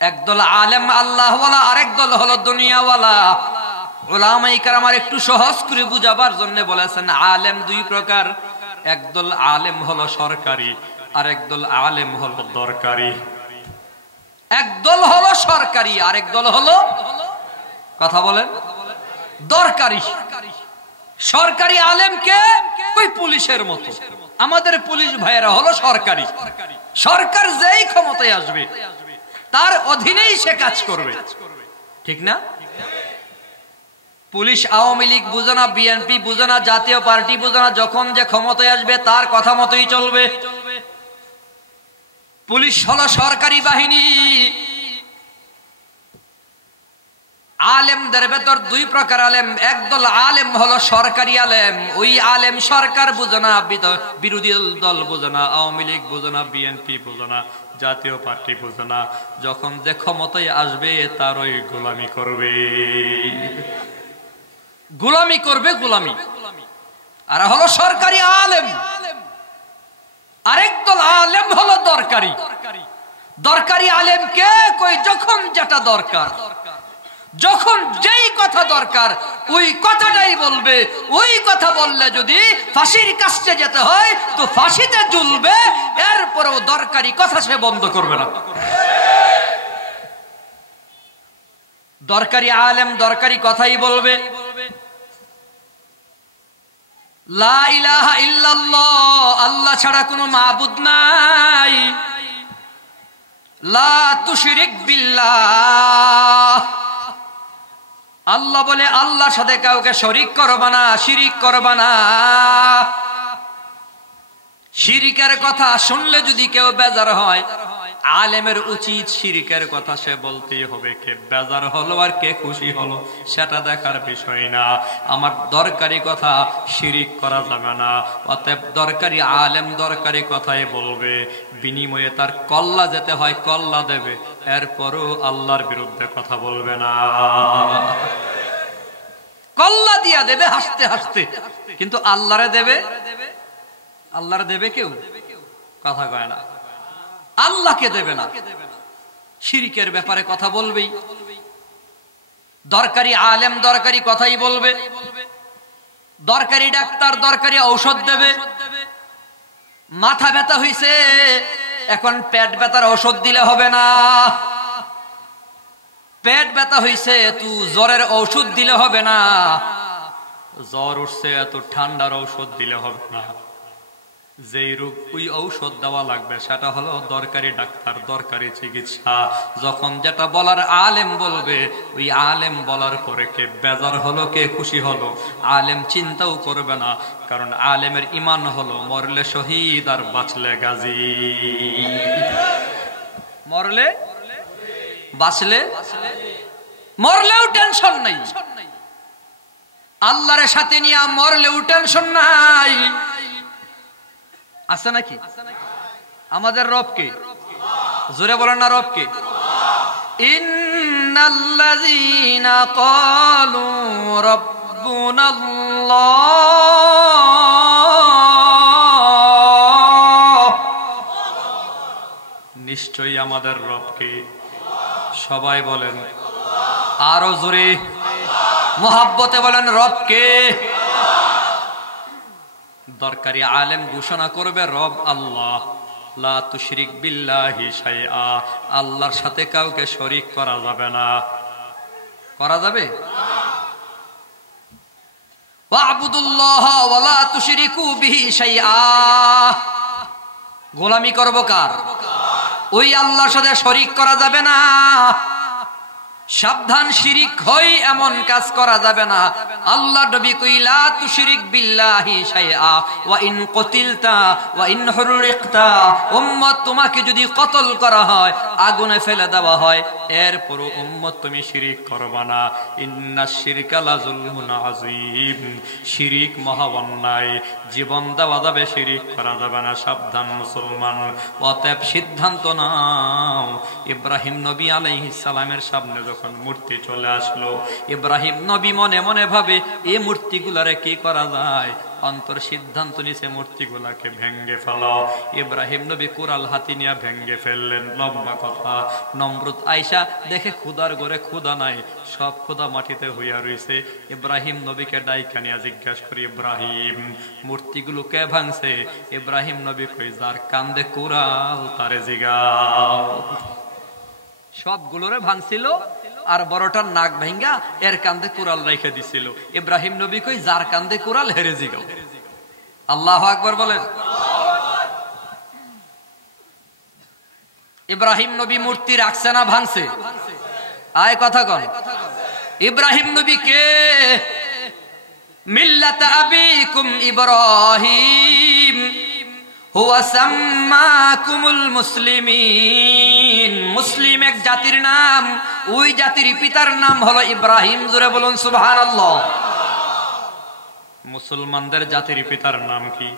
একদল আলেম আল্লাহওয়ালা, আরেক দল হলো দুনিয়াওয়ালা। উলামায়ে কেরাম একটু সহজ করে বুঝাবার জন্য বলেছেন আলেম 2 প্রকার। একদল আলেম হলো সরকারি, আর একদল আলেম হলো দরকারি। একদল হলো সরকারি, আরেক দল হলো, কথা বলেন, দরকারি। সরকারি আলেমকে ওই পুলিশের মতো, আমাদের পুলিশ ভাইয়েরা হলো সরকারি। সরকার যেই ক্ষমতায় আসবে তার অধীনেই সে কাজ করবে, ঠিক না? পুলিশ আওয়ামী লীগ বুঝে না, বিএনপি বুঝে না, জাতীয় পার্টি বুঝে না, যখন যে ক্ষমতায় আসবে তার কথা মতোই চলবে। পুলিশ হলো সরকারি বাহিনী। আলেমদের ভেতর 2 প্রকার আলেম। একদল আলেম হলো সরকারি আলেম। ওই আলেম সরকার বুঝে না, বিরোধী দল বুঝে না, আওয়ামী লীগ বুঝে না, বিএনপি বুঝে না, জাতীয় পার্টি বুঝে না। যখন যে ক্ষমতায় আসবে তার ওই গোলামি করবে, গোলামি করবে, গোলামি। আর হলো সরকারি আলেম। আরেক দল আলেম হলো দরকারি। দরকারি আলেম কে? কই যখন যেটা দরকার, যখন যেই কথা দরকার ওই কথাটাই বলবে। ওই কথা বললে যদি ফাঁসির কাছে যেতে হয় তো ফাঁসিতে ঝুলবে, এরপরেও দরকারি কথা সে বন্ধ করবে না। দরকারি আলেম দরকারি কথাই বলবে। লা ইলাহা ইল্লাল্লাহ, আল্লাহ ছাড়া কোনো মাবুদ নাই। লা তুশরিক বিল্লাহ, আল্লাহ বলে আল্লাহর সাথে কাউকে শরীক করবা না, শিরিক করবা না। শিরিকের কথা শুনলে যদি কেউ বেজার হয়, আলেমের উচিত শিরিকের কথা সে বলতেই হবে। কে বেজার হলো আর কে খুশি হলো সেটা দেখার বিষয় না। আমার দরকারি কথা শিরিক করা যাবে না। অতএব দরকারি আলেম দরকারি কথাই বলবে, বিনিময়ে তার কল্লা যেতে হয় কল্লা দেবে, এরপরও আল্লাহর বিরুদ্ধে কথা বলবে না। কল্লা দিয়া দেবে হাসতে হাসতে, কিন্তু আল্লাহরে দেবে, আল্লাহরে দেবে কেউ কথা কয় না, আল্লাহকে দেবে না। শিরিকের ব্যাপারে কথা বলবেই। দরকারি আলেম দরকারি কথাই বলবে। দরকারি ডাক্তার দরকারি ঔষধ দেবে। মাথা ব্যথা হইছে, এখন পেট ব্যথার ঔষধ দিলে হবে না। পেট ব্যথা হইছে, তুই জ্বরের ঔষধ দিলে হবে না। জ্বর উঠছে, এত ঠান্ডার ঔষধ দিলে হবে না। যেই রোগ ওই ঔষধ দেওয়া লাগবে সেটা হলো দরকারি ডাক্তার দরকারি চিকিৎসা। যখন যেটা বলার আলেম বলবে, ওই আলেম বলার পরে কে বেজার হলো কে খুশি হলো আলেম চিন্তাও করবে না। কারণ আলেমের ঈমান হলো মরলে শহীদ আর বাঁচলে গাজী। মরলে বাঁচলে, মরলেও টেনশন নাই। আল্লাহর সাথে নিয়ে মরলেও টেনশন নাই। আছে নাকি? আমাদের রব কে? জোরে বলেন না, রব কে? ইন্নাল্লাযীনা ক্বালু রাব্বুনাল্লাহ, নিশ্চয়ই আমাদের রব কে? সবাই বলেন আরো জোরে, মুহাব্বতে বলেন রব কে? দরকারি আলেম ঘোষণা করবে রব আল্লাহ। লা তুশরিক বিল্লাহি শাইআ, আল্লাহর সাথে কাউকে শরীক করা যাবে না। করা যাবে? ওয়া'বুদুল্লাহ ওয়া লা তুশরিকু বিহি শাইআ, গোলামি করব কার? ওই আল্লাহর সাথে শরীক করা যাবে না। সাবধান, শিরিক হয় এমন কাজ করা যাবে না। আল্লাহ নবী কই লা তুশরিক বিল্লাহি শাইআ ওয়া ইন কুতিলতা ওয়া ইন হুরিকতা, উম্মত তোমাকে যদি কতল করা হয়, আগুনে ফেলে দেওয়া হয়, এরপরও উম্মত তুমি শিরিক করবা না। ইন্নাশ শিরকা লাযুলমুন আযীম, শিরিক মহা অন্যায়, জীবন দেওয়া যাবে, শিরিক করা যাবে না। সাবধান মুসলমান। অতএব সিদ্ধান্ত নাও। ইব্রাহিম নবী আলাইহিস সালামের সামনে যখন মূর্তি চলে আসলো, ইব্রাহিম নবী মনে মনে ভাবে এই মূর্তিগুলারে কি করা যায়। অন্তর সিদ্ধান্ত নিছে মূর্তিগুলাকে ভেঙ্গে ফেলাও। ইব্রাহিম নবী কুরাল হাতি নিয়ে ভেঙ্গে ফেললেন। লম্বা কথা। নমরুদ আইসা দেখে খুদার ঘরে খুদা নাই, সব খুদা মাটিতে হইয়া রইছে। ইব্রাহিম নবীকে ডাইকা নিয়ে জিজ্ঞাসা করি, ইব্রাহিম মূর্তিগুলো কে ভাঙছে? ইব্রাহিম নবী কই, যার কান্দে কুরাল তারে জিগাও। সবগুলোরে ভাঙছিল আর বড়টার নাক ভাঙ্গা এর কান্দে কুরাল রেখে দিছিল। ইব্রাহিম নবী কই, যার কান্দে কুরাল হেরে জিগাও। আল্লাহু আকবার বলেন। ইব্রাহিম নবী মূর্তি রাখছে না ভাঙছে? আয় কথা কন। ইব্রাহিম নবী কে? মিল্লাত আবিকুম ইব্রাহিম হুয়া সাম্মাকুমুল মুসলিমিন, মুসলিম এক জাতির নাম, ওই জাতির পিতার নাম হলো ইব্রাহিম। জোরে বলুন সুবহানাল্লাহ। মুসলমানদের জাতির পিতার নাম কি?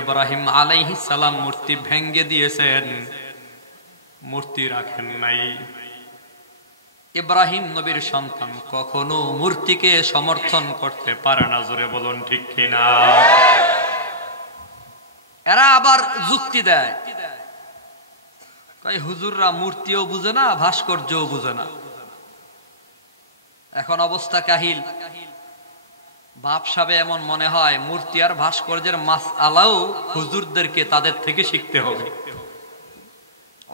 ইব্রাহিম আলাইহিস সালাম মূর্তি ভেঙ্গে দিয়েছেন, মূর্তি রাখেন নাই। ইব্রাহিম নবীর সন্তান কখনো মূর্তিকে সমর্থন করতে পারে না। জোরে বলুন ঠিক কিনা? এরা আবার যুক্তি দেয়, হুজুররা মূর্তিও বুঝে না, ভাস্কর্যও বুঝে না। এখন অবস্থা কাহিল। ভাবসাবে এমন মনে হয় মূর্তি আর ভাস্কর্যের মাসআলাও হুজুরদেরকে তাদের থেকে শিখতে হবে।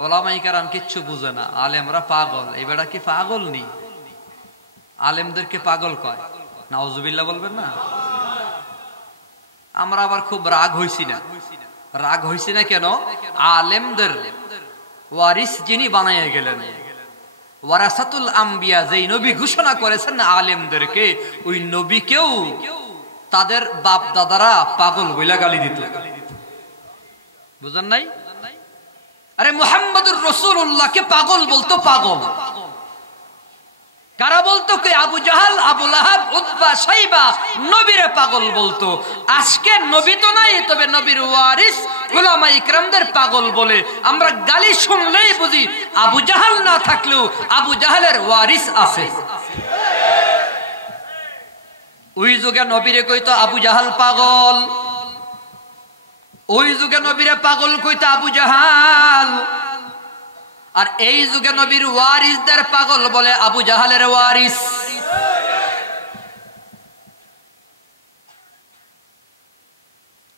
ওলামায়ে কেরাম কিচ্ছু বুঝে না, আলেমরা পাগল। এই বেটা কি পাগল নি? আলেমদেরকে পাগল কয়, নাউজুবিল্লাহ বলবেন না? আমরা আবার খুব রাগ হইছি না। রাগ হইছি না কেন? আলেমদের ওয়ারিস যিনি বানাইয়া গেলেন, ওয়ারাসাতুল আম্বিয়া, যেই নবী ঘোষণা করেছেন আলেমদেরকে, ওই নবীকেও তাদের বাপ দাদারা পাগল বইলা গালি দিত। বুঝেন নাই? আরে মুহাম্মদুর রাসূলুল্লাহকে পাগল বলতো, পাগল। কারা বলতো? কে? আবু জাহাল, আবু লাহাব, উতবা, শাইবা নবীরে পাগল বলতো। আজকে নবী তো নাই, তবে নবীর ওয়ারিস উলামায়ে কেরামদের পাগল বলে আমরা গালি শুনলেই বুঝি আবু জাহাল না থাকলেও আবু জাহালের ওয়ারিস আছে। ওই যুগে নবীরে কইতো আবু জাহাল পাগল, ওই যুগে নবীরে পাগল কইতো আবু জাহাল। আর এই যুগে নবীর ওয়ারিসদের পাগল বলে আবু জাহালের ওয়ারিস।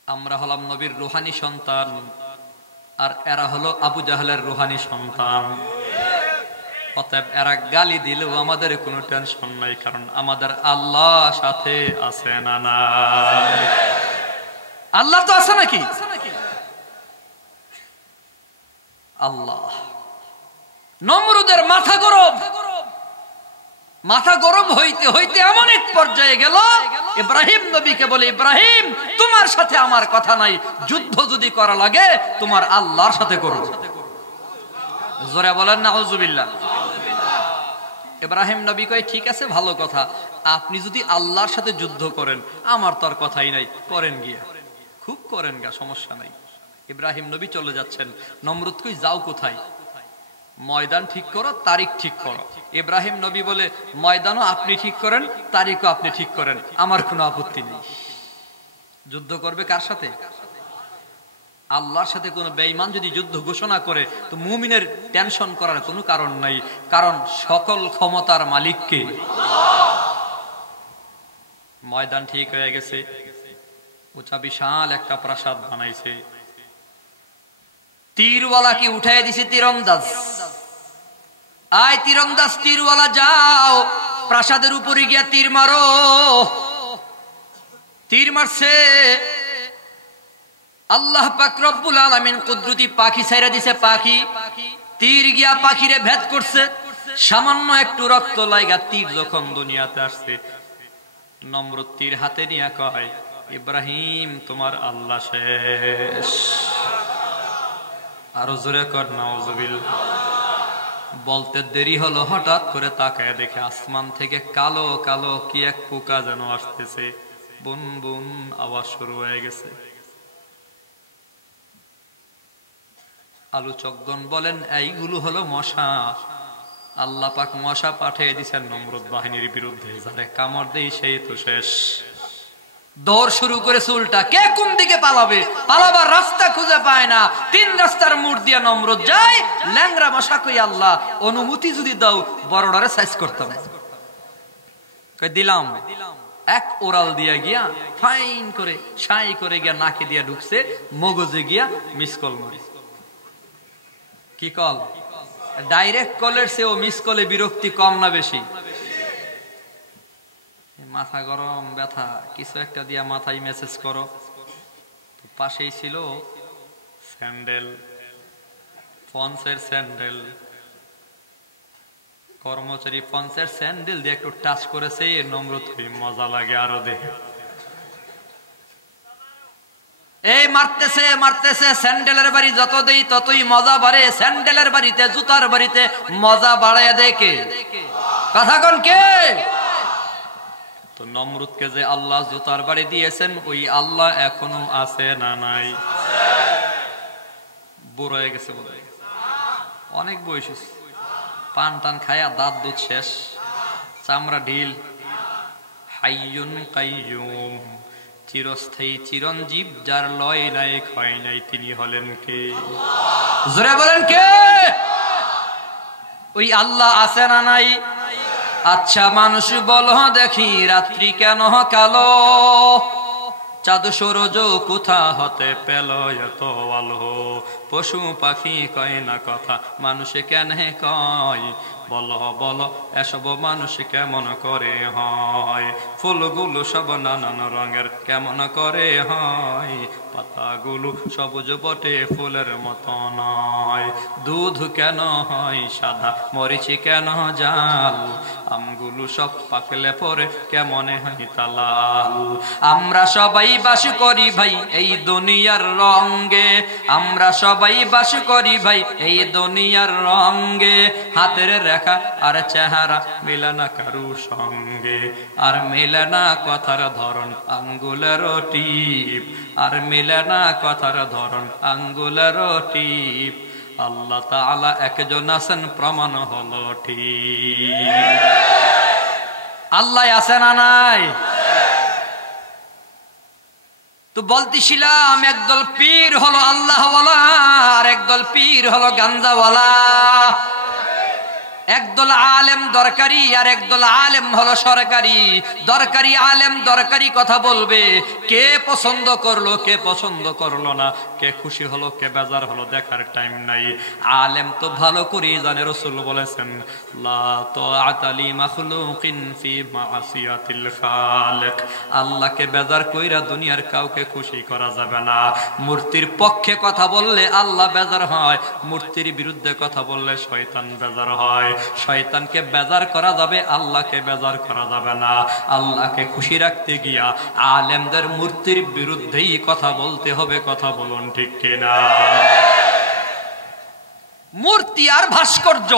আমরা হলাম নবীর রুহানি সন্তান, আর এরা হলো আবু জাহালের রুহানি সন্তান। অতএব এরা গালি দিলেও আমাদের কোনো টেনশন নাই, কারণ আমাদের আল্লাহ সাথে আছে না? না, আল্লাহ তো আছে নাকি? আল্লাহ। নমরুদের মাথা গরম, মাথা গরম হইতে হইতে এমন এক পর্যায়ে গেল, ইব্রাহিম নবীকে বলে, ইব্রাহিম তোমার সাথে আমার কথা নাই, যুদ্ধ যদি করা লাগে তোমার আল্লাহর সাথে করো। জোরে বলেন নাউজুবিল্লাহ। ইব্রাহিম নবী কয়, ঠিক আছে, ভালো কথা, আপনি যদি আল্লাহর সাথে যুদ্ধ করেন আমার তো আর কথাই নাই, করেন গিয়া, খুব করেন গা, সমস্যা নাই। ইব্রাহিম নবী চলে যাচ্ছেন। নমরুদ কই, যাও কোথায়? ময়দান ঠিক করো, তারিখ ঠিক করো। ইব্রাহিম নবী বলে, ময়দানও আপনি ঠিক করেন, তারিখও আপনি ঠিক করেন, আমার কোনো আপত্তি নেই। যুদ্ধ করবে কার সাথে? আল্লাহর সাথে। কোনো বেঈমান যদি যুদ্ধ ঘোষণা করে তো মুমিনের টেনশন করার কোনো কারণ নাই, কারণ সকল ক্ষমতার মালিক কে? ময়দান ঠিক হয়ে গেছে, উঁচা বিশাল একটা প্রাসাদ বানাইছে। তীরওয়ালা কি উঠাই দিছে তীরন্দাজ, আয় তীরন্দাজ, তীরওয়ালা যাও প্রাসাদের উপরে গিয়া তীর মারো। তীর মারছে, আল্লাহ পাক রব্বুল আলামিন কুদরতি পাখি ছাইরা দিছে। পাখি তীর গিয়া পাখিরে ভেদ করছে, সামান্য একটু রক্ত লাগা তীর যখন দুনিয়াতে আসছে, নমরুদ তীর হাতে নিয়ে কয়, ইব্রাহিম তোমার আল্লাহ শেষ। আরো জোরে কর নাউজুবিল্লাহ। বলতে দেরি হলো, হঠাৎ করে তাকায় দেখে আসমান থেকে কালো কালো কি এক পোকা যেন আসতেছে, বুন বুন আওয়াজ শুরু হয়ে গেছে। আলোচকগণ বলেন, এইগুলো হলো মশা। আল্লাহ পাক মশা পাঠিয়ে দিচ্ছেন নমরুদ বাহিনীর বিরুদ্ধে, যারে কামড় দেই সেই তো শেষ। দৌড় শুরু করে উল্টা, কে কোন দিকে পালাবে, পালাবার রাস্তা খুঁজে পায় না। তিন রাস্তার মোড় দিয়া নমরুদ যায়। ল্যাংরা মশা কই, আল্লাহ অনুমতি যদি দাও বড়ডারে সাইজ করতাম। কই দিলাম। এক ওরাল দিয়া গিয়া ফাইন করে ছাই করে গিয়া নাকে দিয়া ঢুকছে, মগজে গিয়া মিস কল মারি। কি কল? ডাইরেক্ট কলের চেয়েও মিস কলে বিরক্তি কম না বেশি? মাথা গরম, ব্যথা, কিছু একটা দিয়া মাথায় মেসেজ করো। পাশেই ছিল স্যান্ডেল, পন্সের স্যান্ডেল। কর্মচারী পন্সের স্যান্ডেল দিয়ে একটু টাচ করেছে, নমরুদ মজা লাগে আরো দেখে। এই মারতেছে মারতেছে, স্যান্ডেলের বাড়ি যত দেই ততই মজা বাড়ে। স্যান্ডেলের বাড়িতে, জুতার বাড়িতে মজা বাড়ায় দেখে। কথা কোন কে? তো নমরুদকে যে আল্লাহ জুতার বাড়ি দিয়েছেন, ওই আল্লাহ এখনো আছে না নাই? বুড়ো হয়ে গেছে বোধ হয়, অনেক বয়স, পান টান খায়া দাঁত দুধ শেষ, চামড়া ঢিল। হাইয়ুন কাইয়ুম, চিরস্থায়ী চিরঞ্জীব যার লয় নাই ক্ষয় নাই তিনি হলেন কে? জোরে বলেন কে? ওই আল্লাহ আছে না নাই? আচ্ছা মানুষ বলো দেখি রাত্রি কেন কালো, চাঁদ সূরজ কোথা হতে পেল এত আলো, পশু পাখি কয় না কথা মানুষে কেন কয়, বলো বলো এসব মানুষ কেমন করে হয়, ফুলগুলো সব নানান রঙের কেমন করে হয়, পাতাগুলো সবুজ বটে ফুলের মতো নয়, দুধ কেন হয় সাদা মরিচি কেন জাল, আমগুলো সব পাকলে পরে কেমন হয় তালাল, আমরা সবাই বাস করি ভাই এই দুনিয়ার রঙে, আমরা সবাই বাস করি ভাই এই দুনিয়ার রঙে, হাতের রেখা আর চেহারা মিলে না কারু সঙ্গে, আর মিলে না কথার ধরন আঙ্গুলের টিপ, আর মিলে না কথার ধরন আঙ্গুলের টিপ, আল্লাহ তাআলা একজন আছেন প্রমাণ হলো ঠিক। আল্লাহ আছে না নাই? তো বলতেছিলাম একদল পীর হলো আল্লাহওয়ালা আর একদল পীর হলো গাঞ্জাওয়ালা, একদল আলেম দরকারি আর একদল আলেম হলো সরকারি। দরকারি আলেম দরকারি কথা বলবে, কে পছন্দ করলো কে পছন্দ করলো না, কে খুশি হলো কে বেজার হলো দেখার টাইম নাই। আলেম তো ভালো করে জানে, রাসূল বলেছেন লা তাআতা লি মাখলুকিন ফি মাসিয়াতিল খালিক, আল্লাহকে বেজার কইরা দুনিয়ার কাউকে খুশি করা যাবে না। মূর্তির পক্ষে কথা বললে আল্লাহ বেজার হয়, মূর্তির বিরুদ্ধে কথা বললে শয়তান বেজার হয়। শয়তানকে বেজার করা যাবে, আল্লাহকে বেজার করা যাবে না। আল্লাহকে খুশি রাখতে গিয়া আলেমদের মূর্তির বিরুদ্ধেই কথা বলতে হবে, কথা বলুন ঠিক কিনা? মূর্তি আর ভাস্কর্য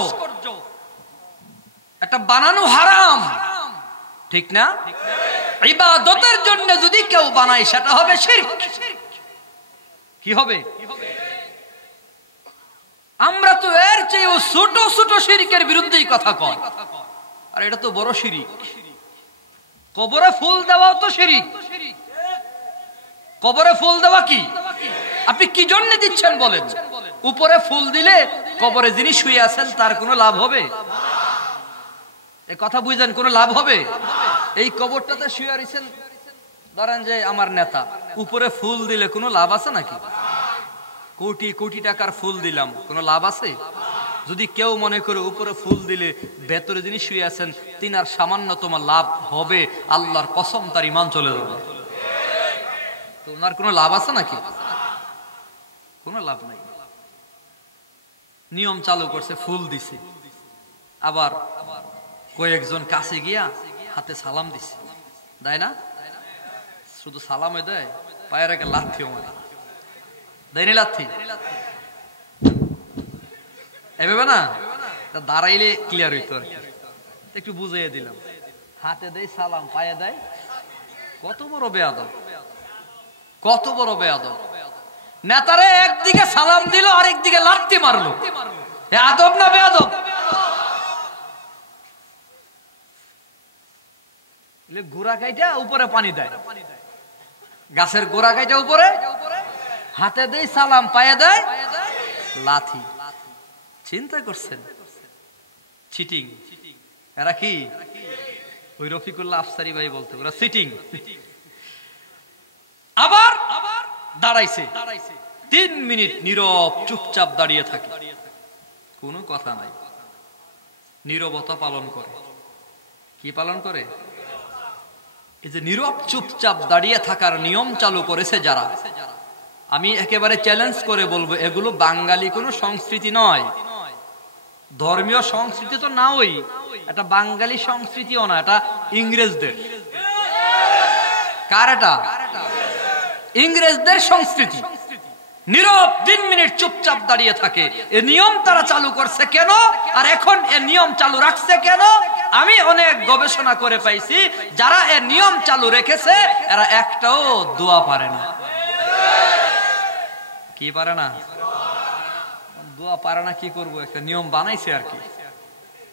এটা বানানো হারাম, ঠিক না? ইবাদতের জন্য যদি কেউ বানায় সেটা হবে শিরক। কি হবে? আমরা তো এর চেয়েও ছোট ছোট শিরকের বিরুদ্ধেই কথা কয়, আর এটা তো বড় শিরিক। কবরে ফুল দেওয়াও তো শিরিক। কবরে ফুল দেওয়া কি? আপনি কি জন্য দিচ্ছেন বলেন? উপরে ফুল দিলে কবরে যিনি শুয়ে আছেন তার কোনো লাভ হবে? এ কথা বুঝলেন? কোনো লাভ হবে? এই কবরটাতে শুয়ে আছেন, ধরেন যে আমার নেতা, উপরে ফুল দিলে কোনো লাভ আছে নাকি? কোটি কোটি টাকার ফুল দিলাম, কোনো লাভ আছে? যদি কেউ মনে করে উপরে ফুল দিলে ভেতরে যিনি শুয়ে আছেন তিনার সামান্যতম লাভ হবে, আল্লাহর কসম তার ঈমান চলে যাবে। তো ওনার কোনো লাভ আছে নাকি? কোনো লাভ নাই। নিয়ম চালু করছে, ফুল দিছে, আবার কয়েকজন কাছে গিয়া হাতে সালাম দিছে, দেয় না? শুধু সালামে দেয়, পায়ের আগে লাথিও মারে, দেয়নি লাথি? এভাবে না, দাঁড়াইলে ক্লিয়ার হইতো আর কি। একটু বুঝাইয়া দিলাম, হাতে দেয় সালাম, পায়ে দেয়। কত বড় বেয়াদব, কত বড় বেয়াদব! নেতারে একদিকে সালাম দিল আর একদিকে লাথি মারলো, আদব না বেয়াদব? গোড়া কাইটা উপরে পানি দেয়, গাছের গোড়া কাইটা উপরে, হাতে দেয় সালাম, পায়ে দেয় লাথি। চিন্তা করছেন? চিটিং। এরা কি? ওই রফিকুল্লাহ আফসারি ভাই বলতে, ওরা চিটিং। আবার দাঁড়াইছে 3 মিনিট নীরব চুপচাপ দাঁড়িয়ে থাকে, কোনো কথা নাই, নীরবতা পালন করে। কি পালন করে? এই যে নীরব চুপচাপ দাঁড়িয়ে থাকার নিয়ম চালু করেছে যারা, আমি একেবারে চ্যালেঞ্জ করে বলবো এগুলো বাঙালি কোনো সংস্কৃতি নয়, ধর্মীয় সংস্কৃতি তো না, ওই এটা বাঙালি সংস্কৃতিও না, এটা ইংরেজদের। কার এটা? ইংরেজদের সংস্কৃতি। নীরব 3 মিনিট চুপচাপ দাঁড়িয়ে থাকে। এই নিয়ম তারা চালু করছে কেন, আর এখন এই নিয়ম চালু রাখছে কেন? আমি অনেক গবেষণা করে পাইছি, যারা এই নিয়ম চালু রেখেছে এরা একটাও দোয়া পারে না। কি পারে না? দোয়া পারে না। কি করবো, একটা নিয়ম বানাইছে আর কি।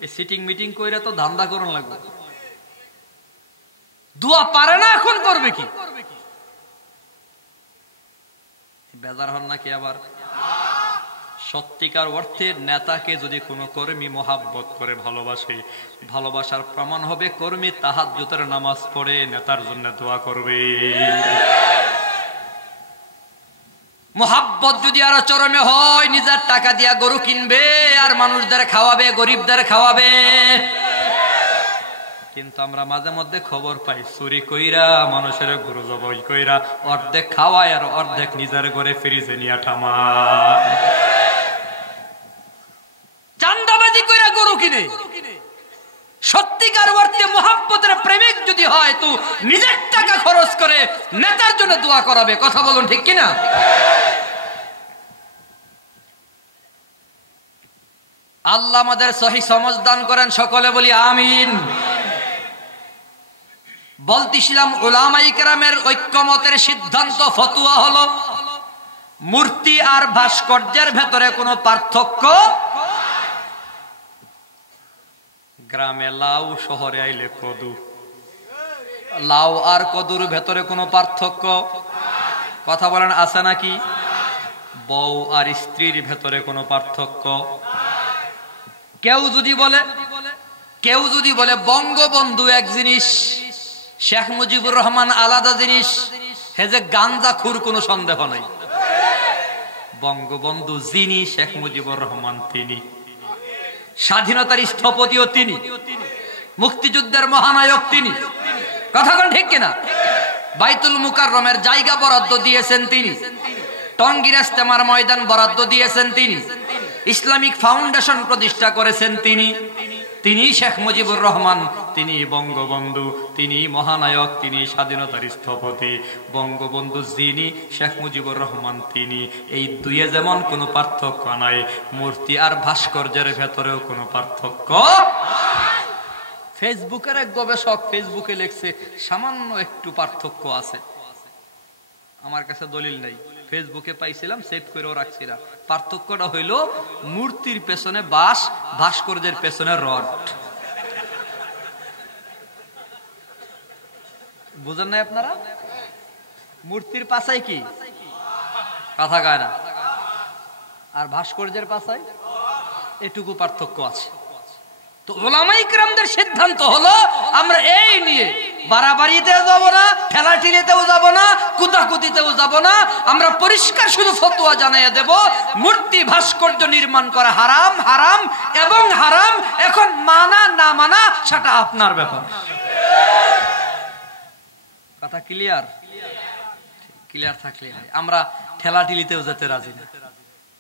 এই সিটিং মিটিং কইরা তো ধান্দা করুন লাগবে। দোয়া পারে না, এখন করবে কি? বেজার হন নাকি আবার? সত্যিকার অর্থে নেতাকে যদি কোনো কর্মী মহাব্বত করে ভালোবাসে, ভালোবাসার প্রমাণ হবে কর্মী তাহাজ্জুদের নামাজ পড়ে নেতার জন্য দোয়া করবে। মহাব্বত যদি আরো চরমে হয়, নিজের টাকা দিয়া গরু কিনবে আর মানুষদের খাওয়াবে, গরিবদের খাওয়াবে। কিন্তু আমরা মাঝে মধ্যে খবর পাই চুরি কইরা মানুষের গরু জবাই কইরা অর্ধেক খাওয়ায় আর অর্ধেক নিজের ঘরে ফ্রিজে নিয়ে ঠামায়। চান্দাবাজি কইরা গরু কিনে। সত্যিকার অর্থে মহাব্বতের প্রেমিক যদি হয় তো নিজের টাকা খরচ করে নেতার জন্য দোয়া করাবে। কথা বলুন ঠিক কিনা? আল্লাহ আমাদের সহি সমঝ দান করেন, সকলে বলি আমিন। বলতেছিলাম উলামায়ে কেরামের ঐক্যমতের সিদ্ধান্ত ফতোয়া হলো মূর্তি আর ভাস্কর্যের ভেতরে কোনো পার্থক্য। গ্রামে লাউ, শহরে আইলে কদু। লাউ আর কদুর ভেতরে কোনো পার্থক্য, কথা বলেন, আছে নাকি? বউ আর স্ত্রীর ভেতরে কোনো পার্থক্য। কেউ যদি বলে বঙ্গবন্ধু এক জিনিস, শেখ মুজিবুর রহমান আলাদা জিনিস, হে যে গাঞ্জাখুর, কোনো সন্দেহ নাই। বঙ্গবন্ধু যিনি, শেখ মুজিবুর রহমান তিনি। স্বাধীনতার স্থপতিও তিনি, মুক্তিযুদ্ধের মহানায়ক তিনি। কথা কোন ঠিক কিনা? বাইতুল মুকাররমের জায়গা বরাদ্দ দিয়েছেন তিনি, টঙ্গীর ইস্তেমার ময়দান বরাদ্দ দিয়েছেন তিনি, ইসলামিক ফাউন্ডেশন প্রতিষ্ঠা করেছেন তিনি। তিনি শেখ মুজিবুর রহমান, তিনি বঙ্গবন্ধু, তিনি মহানায়ক, তিনি স্বাধীনতার স্থপতি। বঙ্গবন্ধু যিনি, শেখ মুজিবুর রহমান তিনি। এই দুইয়ে যেমন কোনো পার্থক্য নাই, মূর্তি আর ভাস্কর্যের ভেতরেও কোনো পার্থক্য। ফেসবুকের এক গবেষক ফেসবুকে লিখছে সামান্য একটু পার্থক্য আছে। আমার কাছে দলিল নাই, ফেসবুকে পাইছিলাম, সেভ করেও রাখছিলাম। পার্থক্যটা হইল মূর্তির পেছনে বাঁশ, ভাস্কর্যের পেছনে রড। বুঝেন নাই আপনারা? মূর্তির পাশায় কি কথা কয় না, আর ভাস্কর্যের পাশায় এটুকু পার্থক্য আছে। তো উলামায়ে কেরামদের সিদ্ধান্ত হলো আমরা এই নিয়ে বাড়াবাড়িতেও যাব না, ঠেলাঠিলিতেও যাব না, কুতাকুতিতেও যাব না। আমরা পরিষ্কার শুধু ফতোয়া জানিয়ে দেব, মূর্তি ভাস্কর্য নির্মাণ করা হারাম, হারাম এবং হারাম। এখন মানা না মানা সেটা আপনার ব্যাপার। কথা ক্লিয়ার? ক্লিয়ার থাকলে হয়। আমরা ঠেলাঠিলিতেও যেতে রাজি না,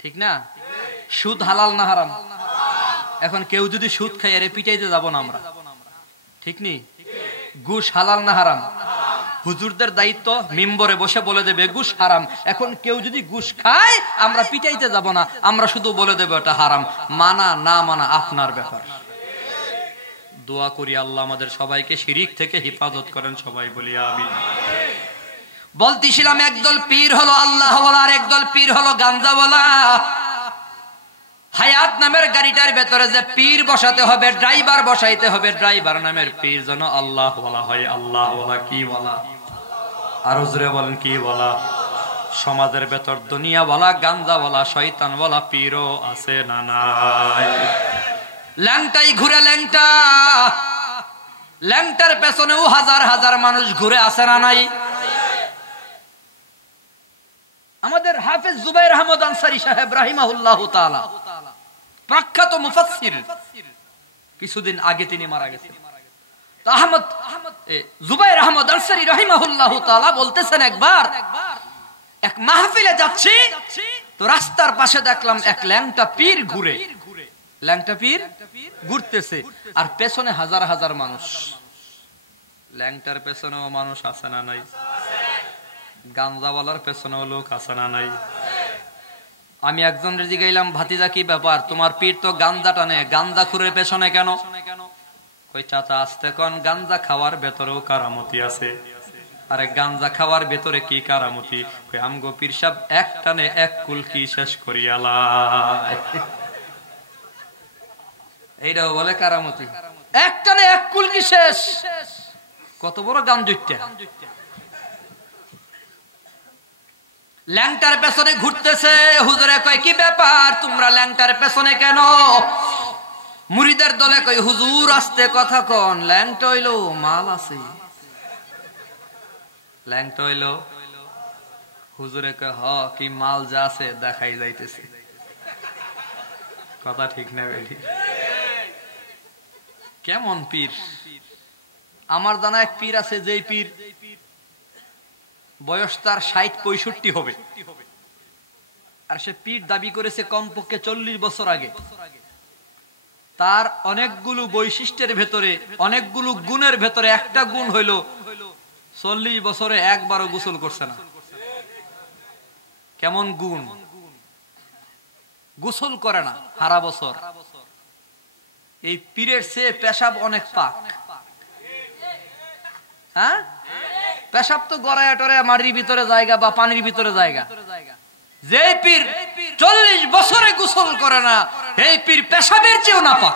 ঠিক না? সুদ হালাল না হারাম? এখন কেউ যদি সুদ খাই আরে পিটাইতে যাব না আমরা, ঠিক নি? ঘুষ হালাল না হারাম? হুজুরদের দায়িত্ব মিম্বরে বসে বলে দেবে ঘুষ হারাম। এখন কেউ যদি ঘুষ খায় আমরা পিটাইতে যাব না, আমরা শুধু বলে দেব এটা হারাম। মানা না মানা আপনার ব্যাপার। দোয়া করি আল্লাহ আমাদের সবাইকে শিরিক থেকে হেফাজত করেন, সবাই বলি আমিন। বলতেছিলাম একদল পীর হলো আল্লাহ ওয়ালা, আর একদল পীর হলো গাঞ্জাওয়ালা। হায়াত নামের গাড়িটার ভেতরে যে পীর বসাতে হবে, ড্রাইভার বসাইতে হবে, ড্রাইভার নামের পীর যেন আল্লাহ ওয়ালা হয়। আল্লাহ ওয়ালা কি বলা? আরো জোরে বলেন কি বলা? সমাজের ভেতর দুনিয়াওয়ালা, গাঞ্জাওয়ালা, শয়তানওয়ালা পীরও আছে না নাই? ল্যাংটাই ঘুরে ল্যাংটা, ল্যাংটার পেছনেও হাজার হাজার মানুষ ঘুরে আছে না নাই? আমাদের হাফেজ জুবাইর আহমদ আনসারী সাহেব রাহিমাহুল্লাহু তাআলা, প্রখ্যাত মুফাসসির, কিছুদিন আগে তিনি মারা গেছেন। জুবাইর আহমদ আনসারী রাহিমাহুল্লাহু তাআলা বলতেছেন, একবার এক মাহফিলে যাচ্ছি তো রাস্তার পাশে দেখলাম এক ল্যাংটা পীর ঘুরে, ল্যাংটা পীর ঘুরতেছে আর পেছনে হাজার হাজার মানুষ। ল্যাংটার পেছনেও মানুষ আছে না নাই? গাঞ্জাওয়ালার পেছনেও লোক আছে না নাই? আমি একজনের জিগাইলাম, ভাতিজা কি ব্যাপার, তোমার পীর তো গাঞ্জা টানে, গাঞ্জা খুরের পেছনে কেন? কই চাচা আস্তে কোন, গাঞ্জা খাওয়ার ভেতরেও কারামতি আছে। আরে গাঞ্জা খাওয়ার ভেতরে কি কারামতি? কই আমগো পীর সাহেব এক টানে এক কুলকি শেষ করিয়ালায়। এইটাও বলে কারামতি? এক টানে এক কুলকি শেষ। কত বড় গাঞ্জুইটা! ল্যাংটার পেছনে ঘুরতেছে। হুজুরে কয় কি ব্যাপার তোমরা ল্যাংটার পেছনে কেন? মুরিদের দলে কই হুজুর আস্তে কথা কন, ল্যাংটা হইলো মাল আছে। ল্যাংটা হইলো হুজুরে কয় হ কি মাল যা আছে দেখাই যাইতেছে। কথা ঠিক না বেঠি? কেমন পীর? আমার জানা এক পীর আছে, যেই পীর বয়স তার ৬০-৬৫ হবে, আর সে পীর দাবি করেছে কমপক্ষে ৪০ বছর আগে। তার অনেকগুলো বৈশিষ্ট্যের ভেতরে, অনেকগুলো গুণের ভেতরে একটা গুণ হইল ৪০ বছরে একবারও গোসল করছে না। কেমন গুণ? গোসল করে না সারা বছর। এই পীরের চেয়ে পেশাব অনেক পাক। হ্যাঁ, পেশাব তো গড়ায় টরে মাটির ভিতরে জায়গা বা পানির ভিতরে জায়গা। যে পীর ৪০ বছরে গোসল করে না, এই পীর পেশাবের চেয়েও না পাক।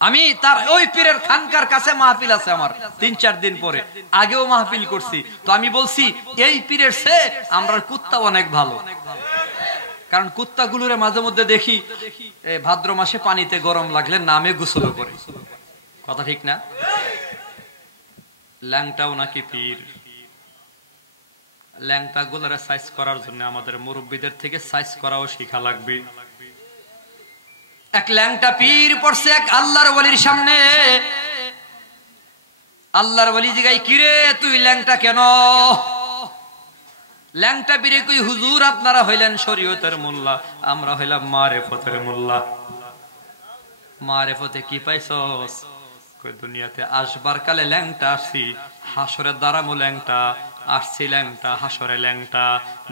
আমি তার ওই পীরের খানকার কাছে মাহফিল আছে আমার ৩-৪ দিন পরে, আগেও মাহফিল করছি। তো আমি বলছি এই পীরের চেয়ে আমরা কুত্তা অনেক ভালো। কারণ কুত্তাগুলোরে মাঝে মধ্যে দেখি ভাদ্র মাসে পানিতে গরম লাগলে নামে গোসল করে। কথা ঠিক না? ল্যাংটাও নাকি পীর। ল্যাংটা গুলারে সাইজ করার জন্য আমাদের মুরব্বীদের থেকে সাইজ করাও শিখা লাগবে। এক ল্যাংটা পীর পড়ছে এক আল্লাহর ওলির সামনে। আল্লাহর ওলি জিগাই কিরে তুই ল্যাংটা কেন? ল্যাংটা পীরে কই হুজুর আপনারা হইলেন শরীয়তের মোল্লা, আমরা হইলাম মারেফতের মোল্লা। মারেফতে কি পাইছস? কই দুনিয়াতে আসবার কালে ল্যাংটা আসছি, হাসরের দাঁড়ামো ল্যাংটা, আসছি ল্যাংটা, হাসরে ল্যাংটা,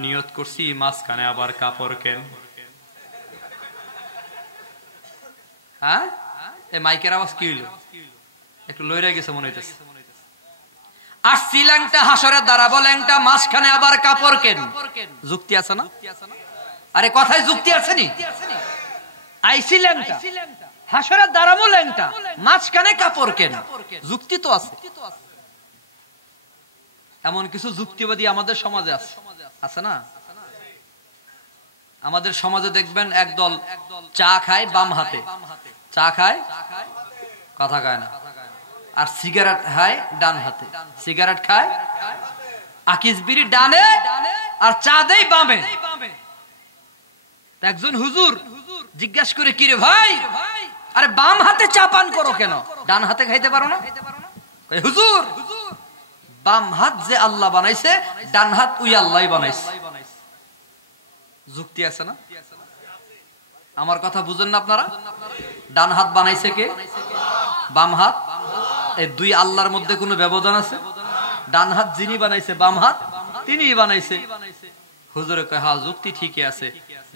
নিয়ত করছি মাঝখানে আবার কাপড় কেন। হ্যাঁ, এই মাইকের আওয়াজ কি হইল? একটু লইরা গেছে মনে হইতেছে। আসছি ল্যাংটা, হাসরে দাঁড়াবো ল্যাংটা, মাঝখানে আবার কাপড় কেন। যুক্তি আছে না? আরে কথায় যুক্তি আছে নি? আইসি ল্যাংটা, হাসরে দাঁড়াবো ল্যাংটা, মাঝখানে কাপড় কেন, যুক্তি তো আছে। এমন কিছু যুক্তিবাদী আমাদের সমাজে আছে, আছে না? আমাদের সমাজে দেখবেন একদল চা খায় বাম হাতে, চা খায় কথা খায় না, আর সিগারেট খায় ডান হাতে। সিগারেট খায় আকিস বিড়ি ডানে, আর চা দেয় বামে। একজন হুজুর জিজ্ঞাসা করে কিরে ভাই, আরে বাম হাতে চা পান করো কেন, ডান হাতে খাইতে পারো না? হুজুর বাম হাত যে আল্লাহ বানাইছে, ডান হাত ওই আল্লাহ বানাইছে। যুক্তি আছে না? আমার কথা বুঝেন না আপনারা? ডান হাত বানাইছে কে? বাম হাত। এই দুই আল্লাহর মধ্যে কোনো ব্যবধান আছে? ডান হাত যিনি বানাইছে, বাম হাত তিনিই বানাইছে। হুজুরে কয় হ্যাঁ যুক্তি ঠিকই আছে,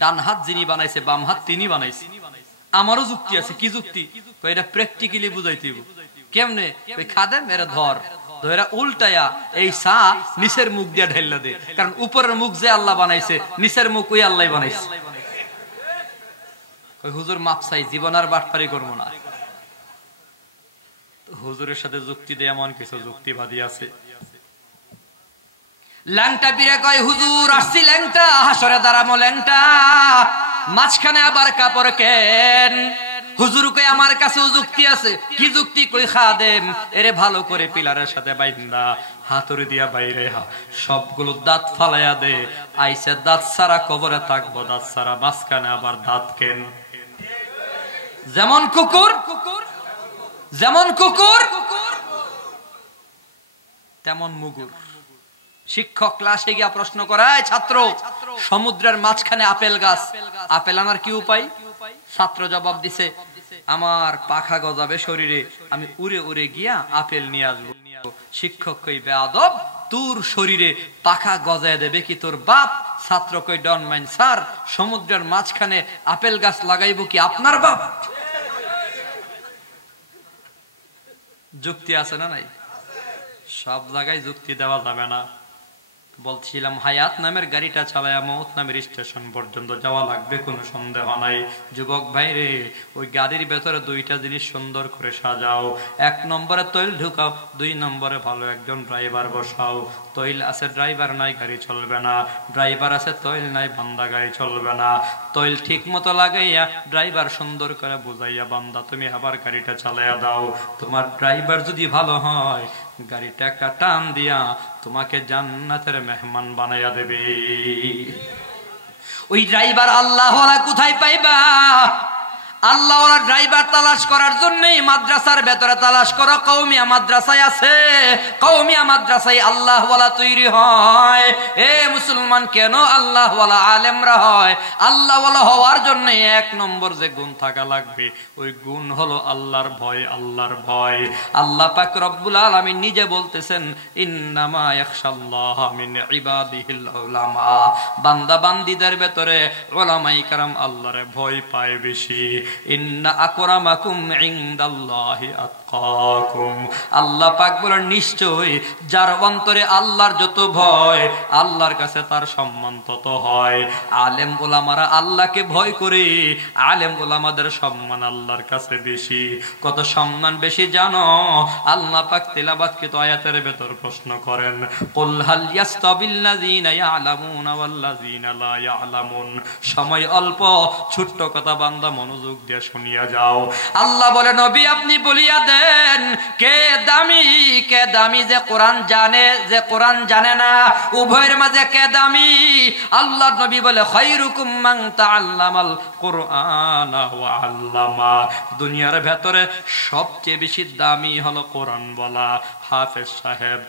ডান হাত যিনি বানাইছে, বাম হাত তিনি বানাইছে। আমারও যুক্তি আছে। কি যুক্তি? এটা প্র্যাকটিক্যালি বুঝাইতে হবে। কেমনে? ওই খাদেম এরা ধর ধরা উল্টায়া এই চা নিচের মুখ দিয়ে ঢেলে দে, কারণ উপরের মুখ যে আল্লাহ বানাইছে, নিচের মুখ ওই আল্লাহ বানাইছে। ওই হুজুর মাপ চাই, জীবন আর বাটপারি করবো না। হুজুরের সাথে যুক্তি দেয় এমন কিছু যুক্তিবাদী আছে। ল্যাংটা পীরে কয় হুজুর আসছি ল্যাংটা, হাসরে দাঁড়ামো ল্যাংটা, মাঝখানে আবার কাপড় কেন? হুজুর কই আমার কাছেও যুক্তি আছে। কি যুক্তি? কই খাদেম এরে ভালো করে পিলারের সাথে বাইন্দা হাতুড়ি দিয়া বাইরে সবগুলো দাঁত ফালাইয়া দে, আইসে দাঁত সারা কবরে থাকবো, দাঁত সারা মাঝখানে আবার দাঁত কেন? যেমন কুকুর, যেমন কুকুর তেমন মুগুর। শিক্ষক ক্লাসে গিয়া প্রশ্ন করায় ছাত্র, সমুদ্রের মাঝখানে আপেল গাছ, আপেল আনার কি উপায়? ছাত্র জবাব দিছে, আমার পাখা গজাবে শরীরে, আমি উড়ে উড়ে গিয়া আপেল নিয়ে আসবো। শিক্ষক কই বেয়াদব, তোর শরীরে পাখা গজায় দেবে কি তোর বাপ? ছাত্র কই ডন মাইন স্যার, সমুদ্রের মাঝখানে আপেল গাছ লাগাইব কি আপনার বাপ? যুক্তি আছে না নাই? সব জায়গায় যুক্তি দেওয়া যাবে না। বলছিলাম হায়াত নামের গাড়িটা চালায় মৌত নামের স্টেশন পর্যন্ত যাওয়া লাগবে, কোনো সন্দেহ নাই। যুবক ভাই রে, ওই গাড়ির ভেতরে দুইটা জিনিস সুন্দর করে সাজাও। 1 নম্বরে তৈল ঢুকাও, 2 নম্বরে ভালো একজন ড্রাইভার বসাও। তৈল আছে ড্রাইভার নাই গাড়ি চলবে না, ড্রাইভার আছে তৈল নাই বান্দা গাড়ি চলবে না। তৈল ঠিক মতো লাগাইয়া ড্রাইভার সুন্দর করে বুঝাইয়া বান্দা তুমি আবার গাড়িটা চালাইয়া দাও। তোমার ড্রাইভার যদি ভালো হয়, গাড়িটা একটা টান দিয়া তোমাকে জান্নাতের মেহমান বানাইয়া দেবে। ওই ড্রাইভার আল্লাহওয়ালা কোথায় পাইবা? আল্লাহওয়ালা ড্রাইভার তালাশ করার জন্যই মাদ্রাসার ভেতরে তালাশ করো। কওমিয়া মাদ্রাসায় আছে, কওমিয়া মাদ্রাসায় আল্লাহওয়ালা তৈরি হয়। এ মুসলমান, কেন আল্লাহওয়ালা আলেমরা হয়? আল্লাহওয়ালা হওয়ার জন্য 1 নম্বর যে গুণ থাকা লাগবে, ওই গুণ হলো আল্লাহর ভয়। আল্লাহর ভয়। আল্লাহ পাক রব্বুল আলামিন নিজে বলতেছেন, ইন্নামা ইয়াখশাল্লাহা মিন ইবাদিহিল উলামা। বান্দা বান্দীদের ভেতরে উলামায়ে কেরাম আল্লাহরে ভয় পায় বেশি। ইন্না আকরামাকুম ইনদাল্লাহি আতকাকুম। আল্লাহ পাক বলেন নিশ্চয় যার অন্তরে আল্লাহর যত ভয়, আল্লাহর কাছে তার সম্মান তত হয়। আলেম ওলামারা আল্লাহকে ভয় করে, আলেম ওলামাদের সম্মান আল্লাহর কাছে বেশি। কত সম্মান বেশি জানো? আল্লাহ পাক তেলাওয়াতকৃত আয়াতের ভেতর প্রশ্ন করেন, কুল হাল ইয়াস্তাবিল্লাযিনা ইয়ালামুনা ওয়াল্লাযিনা লা ইয়ালামুন। সময় অল্প, ছোট্ট কথা বান্দা মনোযোগ দিয়ে শুনিয়া যাও। আল্লাহ বলে নবী আপনি বলিয়া দেন, কে দামি? কে দামি যে কোরআন জানে, যে কোরআন জানে না? উভয়ের মাঝে কে দামি? আল্লাহ নবী বলে খায়রুকুম মান তাআল্লামাল কুরআনা ওয়া আল্লামা। দুনিয়ার ভেতরে সবচেয়ে বেশি দামি হলো কোরআন বলা। হাফেজ সাহেব,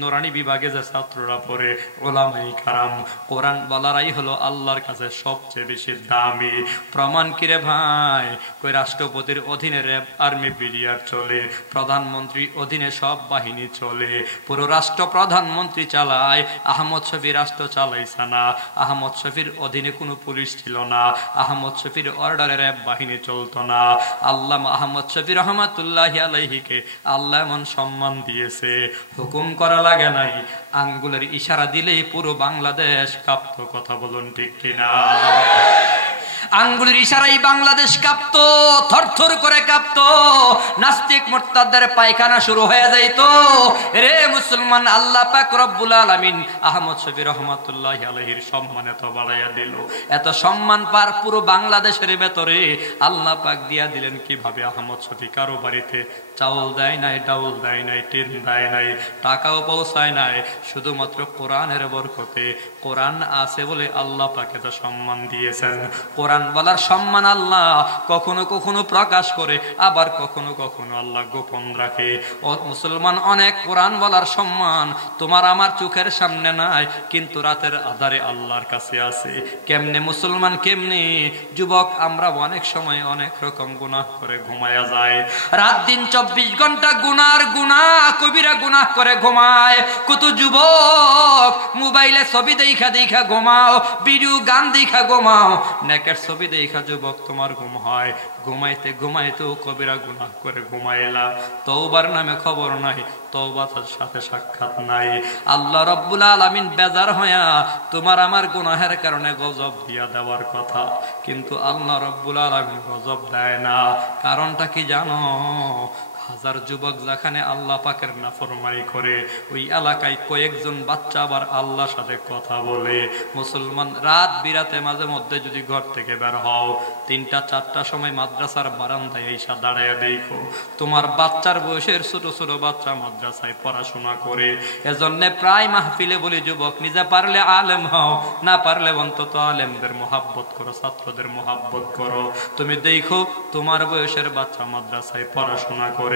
নুরানি বিভাগে যে ছাত্ররা পড়ে, ওলামায়ে কেরাম, কোরআন বলারাই হলো আল্লাহর কাছে সবচেয়ে বেশি দামি। প্রমাণ কিরে ভাই? কই রাষ্ট্রপতির অধীনে র্যাব, আর্মি, বিডিআর চলে, প্রধানমন্ত্রীর অধীনে সব বাহিনী চলে, পুরো রাষ্ট্র প্রধানমন্ত্রী চালায়। আহমদ শফি রাষ্ট্র চালাইছে না, আহমদ শফির অধীনে কোনো পুলিশ ছিল না, আহমদ শফির অর্ডারে র্যাব বাহিনী চলতো না। আল্লামা আহমদ শফি রহমাতুল্লাহি আলাইহিকে আল্লাহ এমন সম্মান দিয়েছে, হুকুম করা লাগে নাই, আঙ্গুলের ইশারা দিলেই পুরো বাংলাদেশ কাঁপত। কথা বলুন ঠিক কিনা? আঙ্গুলের ইশারাই বাংলাদেশ কাঁপতো, থরথর করে কাঁপতো। নাস্তিক মুরতাদদের পায়খানা শুরু হয়ে যাইতো। রে মুসলমান, আল্লাহ পাক রব্বুল আলামিন আহমদ শফি রহমাতুল্লাহি আলাইহির সম্মান এত বাড়াইয়া দিল। এত সম্মান পার পুরো বাংলাদেশের ভেতরে আল্লাহ পাক দিয়া দিলেন কিভাবে? আহমদ শফি কারো বাড়িতে চাউল দেয় নাই, ডাউল দেয় নাই, টিন দেয় নাই, টাকাও পৌঁছায় নাই, শুধুমাত্র কোরআনের বরকতে। কোরআন আছে বলে আল্লাহ পাক এত সম্মান দিয়েছেন। কোরআন বলার সম্মান আল্লাহ কখনো কখনো প্রকাশ করে, আবার কখনো কখনো আল্লাহ গোপন রাখে। ও মুসলমান, অনেক কোরআন বলার সম্মান তোমার আমার চোখের সামনে নাই, কিন্তু রাতের আধারে আল্লাহর কাছে আছে। কেমনে মুসলমান, কেমনে? যুবক, আমরা অনেক সময় অনেক রকম গুনাহ করে ঘুমায়া যায়। রাত দিন 24 ঘন্টা গুনার গুনাহ, কবিরা গুনাহ করে ঘুমায়। কত যুবক মোবাইলে ছবি দেখা দেখা ঘুমাও, ভিডিও গান দেখা ঘুমাও, নেকের ছবি দেখা যুবক তোমার ঘুম হয়। ঘুমাইতে ঘুমাইতেও কবিরা গুনাহ করে ঘুমাইলা। তওবার নামে খবর নাই, তওবার সাথে সাক্ষাৎ নাই। আল্লাহ রব্বুল আলামিন বেজার হইয়া তোমার আমার গুনাহের কারণে গজব দিয়া দেওয়ার কথা, কিন্তু আল্লাহ রব্বুল আলামিন গজব দেয় না। কারণটা কি জানো? হাজার যুবক যেখানে আল্লাহ পাকের নাফরমানি করে, ওই এলাকায় কয়েকজন বাচ্চা আবার আল্লাহর সাথে কথা বলে। মুসলমান, রাত বিরাতে মাঝে মধ্যে যদি ঘর থেকে বের হও, 3টা 4টার সময় মাদ্রাসার বারান্দায় এসে দাঁড়ায় দেখো তোমার বাচ্চার বয়সের ছোট ছোট বাচ্চা মাদ্রাসায় পড়াশোনা করে। এজন্য প্রায় মাহফিলে বলি, যুবক নিজে পারলে আলেম হও, না পারলে অন্তত আলেমদের মোহাব্বত করো, ছাত্রদের মোহাব্বত করো। তুমি দেখো তোমার বয়সের বাচ্চা মাদ্রাসায় পড়াশোনা করে।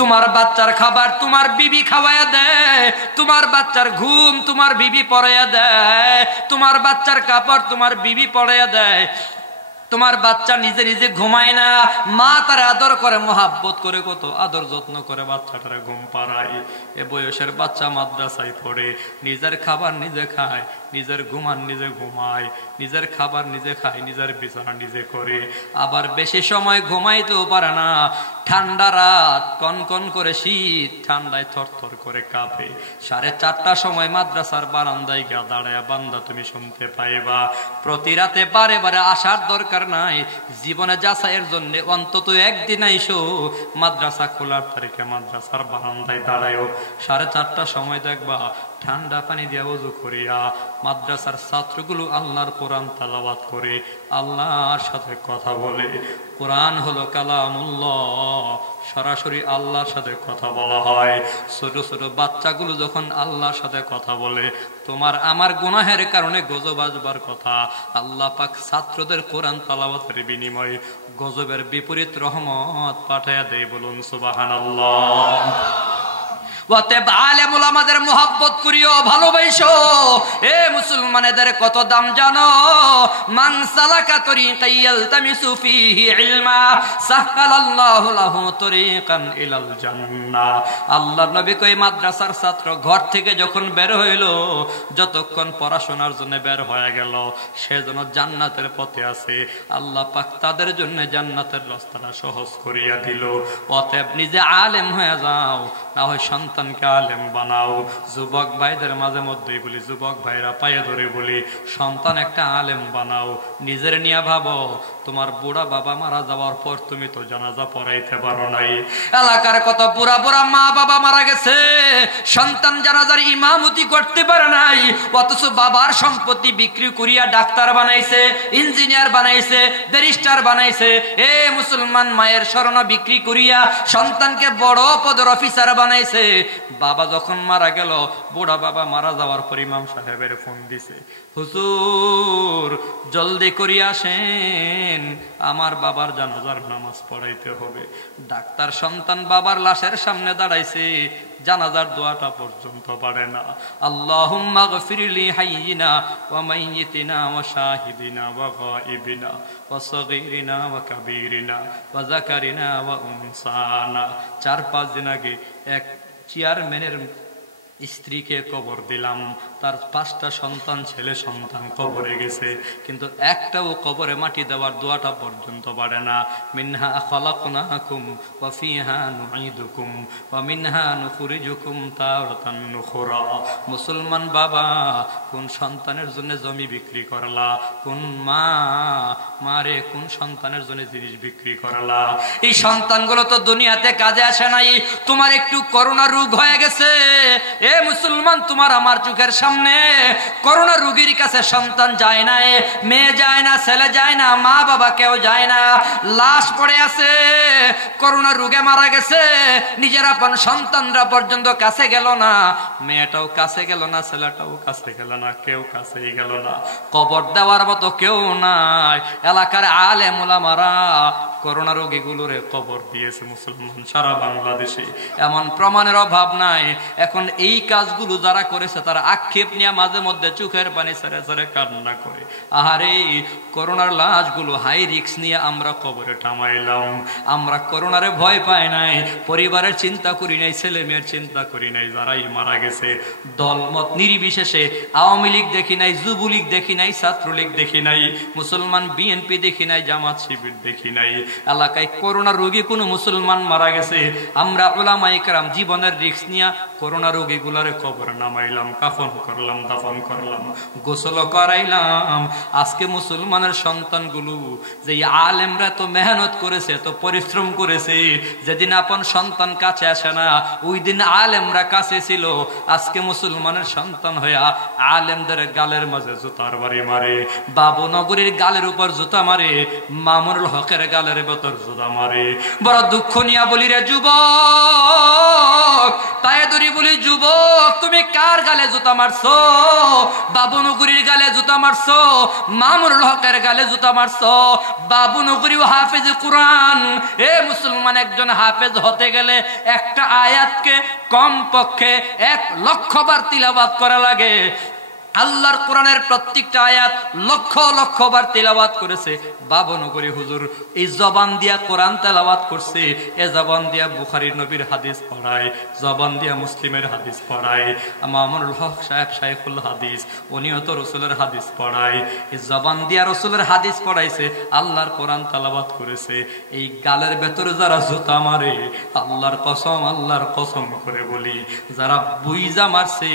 তোমার বাচ্চার খাবার তোমার বিবি খাওয়াইয়া দেয়, তোমার বাচ্চার ঘুম তোমার বিবি পড়াইয়া দেয়, তোমার বাচ্চার কাপড় তোমার বিবি পড়াইয়া দেয়। তোমার বাচ্চা নিজে নিজে ঘুমায় না, মা তার আদর করে, মোহাব্বত করে, কত আদর যত্ন করে বাচ্চাটারে ঘুম পাড়ায়। এ বয়সের বাচ্চা মাদ্রাসায় পড়ে, নিজের খাবার নিজে খায়, নিজের ঘুমান নিজে ঘুমায়, নিজের খাবার নিজে খায়, নিজের বিছানা নিজে করে, আবার বেশি সময় ঘুমাইতেও পারে না। ঠান্ডা রাত, কনকন করে শীত, ঠান্ডায় থরথর করে কাঁপে। 4:30টার সময় মাদ্রাসার বারান্দায় গিয়া দাঁড়ায় বান্দা তুমি শুনতে পাইবা। প্রতি রাতে বারে বারে আসার দরকার নাই, জীবনে যাচাইয়ের জন্য অন্তত একদিন আইসো মাদ্রাসা খোলার তারিখে মাদ্রাসার বারান্দায় দাঁড়ায়ও। 4:30টার সময় দেখবা ঠান্ডা পানি দিয়া ওযু করিয়া মাদ্রাসার ছাত্রগুলো আল্লাহর কোরআন তেলাওয়াত করে, আল্লাহর সাথে কথা বলে। কোরআন হলো কালামুল্লাহ, সরাসরি আল্লাহর সাথে কথা বলা হয়। ছোট ছোট বাচ্চাগুলো যখন আল্লাহর সাথে কথা বলে, তোমার আমার গুনাহের কারণে গজব আসবার কথা, আল্লাহ পাক ছাত্রদের কোরআন তেলাওয়াতের বিনিময়ে গজবের বিপরীত রহমত পাঠায়া দেয়। বলুন সুবহানাল্লাহ। অতএব আলেম ওলামাদের মুহাব্বত করিও, ভালোবাসো। এ মুসলমানেদের কত দাম জানো? মান সালাকা তরিকান ইয়ালতামিসু ফীহি ইলমা সাহহালাল্লাহু লাহু তরিকান ইলাল জান্নাহ। আল্লাহর নবী কই মাদ্রাসার ছাত্র ঘর থেকে যখন বের হইলো, যতক্ষণ পড়াশোনার জন্য বের হয়ে গেল, সে যেন জান্নাতের পথে আছে। আল্লাহ পাক তাদের জন্য জান্নাতের রাস্তাটা সহজ করিয়া দিল। অতএব নিজে আলেম হয়ে যাও, না হয় সন্তানকে আলেম বানাও। যুবক ভাইদের মাঝে মধ্যেই বলি, যুবক ভাইরা পায়ে ধরে বলি, সন্তান একটা আলেম বানাও। নিজের নিয়ে ভাবো, তোমার বুড়া বাবা মারা যাওয়ার পর তুমি তো জানাজা পড়াইতে পারো নাই। এলাকার কত বুড়া বুড়া মা বাবা মারা গেছে, সন্তান জানাজার ইমামতি করতে পারে নাই, অথচ বাবার সম্পত্তি বিক্রি করিয়া ডাক্তার বানাইছে, ইঞ্জিনিয়ার বানাইছে, ব্যারিস্টার বানাইছে। এ মুসলমান, মায়ের স্বর্ণ বিক্রি করিয়া সন্তানকে বড় পদের অফিসার বানাইছে। বাবা যখন মারা গেল, বুড়া বাবা মারা যাওয়ার পর ইমাম সাহেবের ফোন দিছে, হুজুর জলদি করিয়া আসেন, আমার বাবার জানাজার নামাজ পড়াইতে হবে। ডাক্তার সন্তান বাবার লাশের সামনে দাঁড়াইছে, জানাজার দোয়াটা পর্যন্ত পারে না। আল্লাহুম্মা গফিরলি হাইয়িনা ওয়া মাইয়িতিনা ওয়া শাহিদিনা ওয়া গায়িবিনা ওয়া সগীরিনা ওয়া কাবীরিনা ওয়া যাকারিনা ওয়া উনসানা। 4-5 দিন আগে এক চেয়ারম্যানের স্ত্রীকে কবর দিলাম, তার 5টা সন্তান, ছেলে সন্তান কবরে গেছে, কিন্তু একটাও কবরে মাটি দেওয়ার দোয়াটা পর্যন্ত পারে না। মিনহা খালাকনাকুম ওয়া ফিহা নুঈদুকুম ওয়া মিনহা নুখরিজুকুম তারাতান নুখরা। মুসলমান বাবা, কোন সন্তানের জন্য জমি বিক্রি করলা? কোন মারে কোন সন্তানের জন্য জিনিস বিক্রি করলা? এই সন্তানগুলো তো দুনিয়াতে কাজে আসে নাই। তোমার একটু করোনা রোগ হয়ে গেছে, এ মুসলমান, তোমার আমার চোখের সামনে করোনা রোগীর কাছে সন্তান যায় না, মেয়ে যায় না, ছেলে যায় না, মা বাবা কেউ যায় না, লাশ পড়ে আছে, করোনা রোগে মারা গেছে। নিজের আপন সন্তানরা পর্যন্ত কাছে গেল না, মেয়েটাও কাছে গেল না, ছেলেটাও কাছে গেল না, কেউ কাছেই গেল না। কবর দেওয়ার মতো কেউ নাই। এলাকার আলেম ওলামারা করোনা রোগীগুলোরে কবর দিয়েছে মুসলমান সারা বাংলাদেশে, এমন প্রমাণের অভাব নাই। এখন এই কাজগুলো যারা করেছে তারা আক্ষেপ নিয়ে মাঝে মধ্যে চোখের পানি ছেড়ে ছেড়ে কান্না করে, আহারে করোনার লাশগুলো হাই রিস্ক নিয়ে আমরা কবরে টামাইলাম। আমরা করোনারে ভয় পাই নাই, পরিবারের চিন্তা করি নাই, ছেলে মেয়ের চিন্তা করি নাই, যারাই মারা গেছে দলমত নির্বিশেষে, আওয়ামী লীগ দেখি নাই, যুবলীগ দেখি নাই, ছাত্রলীগ দেখি নাই, মুসলমান বিএনপি দেখি নাই, জামাত শিবির দেখি নাই। এলাকায় করোনা রোগী কোনো মুসলমান মারা গেছে, আমরা উলামায়ে কেরাম জীবনের রিস্ক নিয়ে করোনা রোগীগুলারে কবরে নামাইলাম, কাফন করলাম, দাফন করলাম, গোসল করাইলাম। আজকে মুসলমানের সন্তানগুলো, যে আলেমরা তো মেহনত করেছে, তো পরিশ্রম করেছে, যেদিন আপন সন্তান কাছে আসে না ওই দিন আলেমরা কাছে ছিল। আজকে মুসলমানের সন্তান হইয়া আলেমদের গালের মাঝে জুতার বাড়ি মারে, বাবু নগরীর গালের উপর জুতা মারে, মামুনুল হকের গালের ভেতর জুতা মারে। বড় দুঃখ নিয়া বলি রে যুবক, তাই ধরি বলি যুবক, তুমি কার গালে জুতা মারছো? বাবু নগরীর গালে জুতা মারছো, মামুনুল হকের গালে জুতা মারছো। বাবু নগরী হাফেজ কুরআন। এ মুসলমান, একজন হাফেজ হতে গেলে একটা আয়াতকে কমপক্ষে 1 লক্ষ বার তিলাওয়াত করা লাগে। আল্লাহর কোরআনের প্রত্যেকটা আয়াত লক্ষ লক্ষ বার তেলাওয়াত করেছে বাবনগরী হুজুর। এই জবান দিয়া কোরআন তেলাওয়াত করছে, এ জবান দিয়া বুখারীর নবীর হাদিস পড়ায়, জবান দিয়া মুসলিমের হাদিস পড়ায়। মামুনুল হক সাহেব শাইখুল হাদিস, উনিও তো রসুলের হাদিস পড়ায়। এই জবান দিয়া রসুলের হাদিস পড়াইছে, আল্লাহর কোরআন তেলাওয়াত করেছে। এই গালের ভেতরে যারা জুতা মারে, আল্লাহর কসম করে বলি, যারা বুইজা মারছে,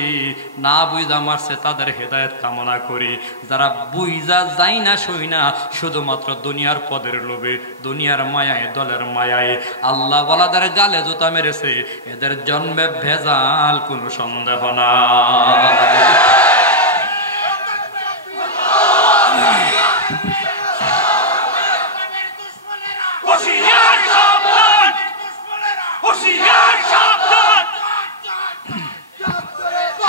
না বুইজা মারছে তাদের হেদায়েত কামনা করি। যারা বুইজা যাই না সই না, শুধুমাত্র দুনিয়ার পদের লোভে, দুনিয়ার মায়ায়, দলের মায়ায় আল্লাহ ওয়ালাদের গালে জুতা মেরেছে, এদের জন্মে ভেজাল কোনো সন্দেহ না।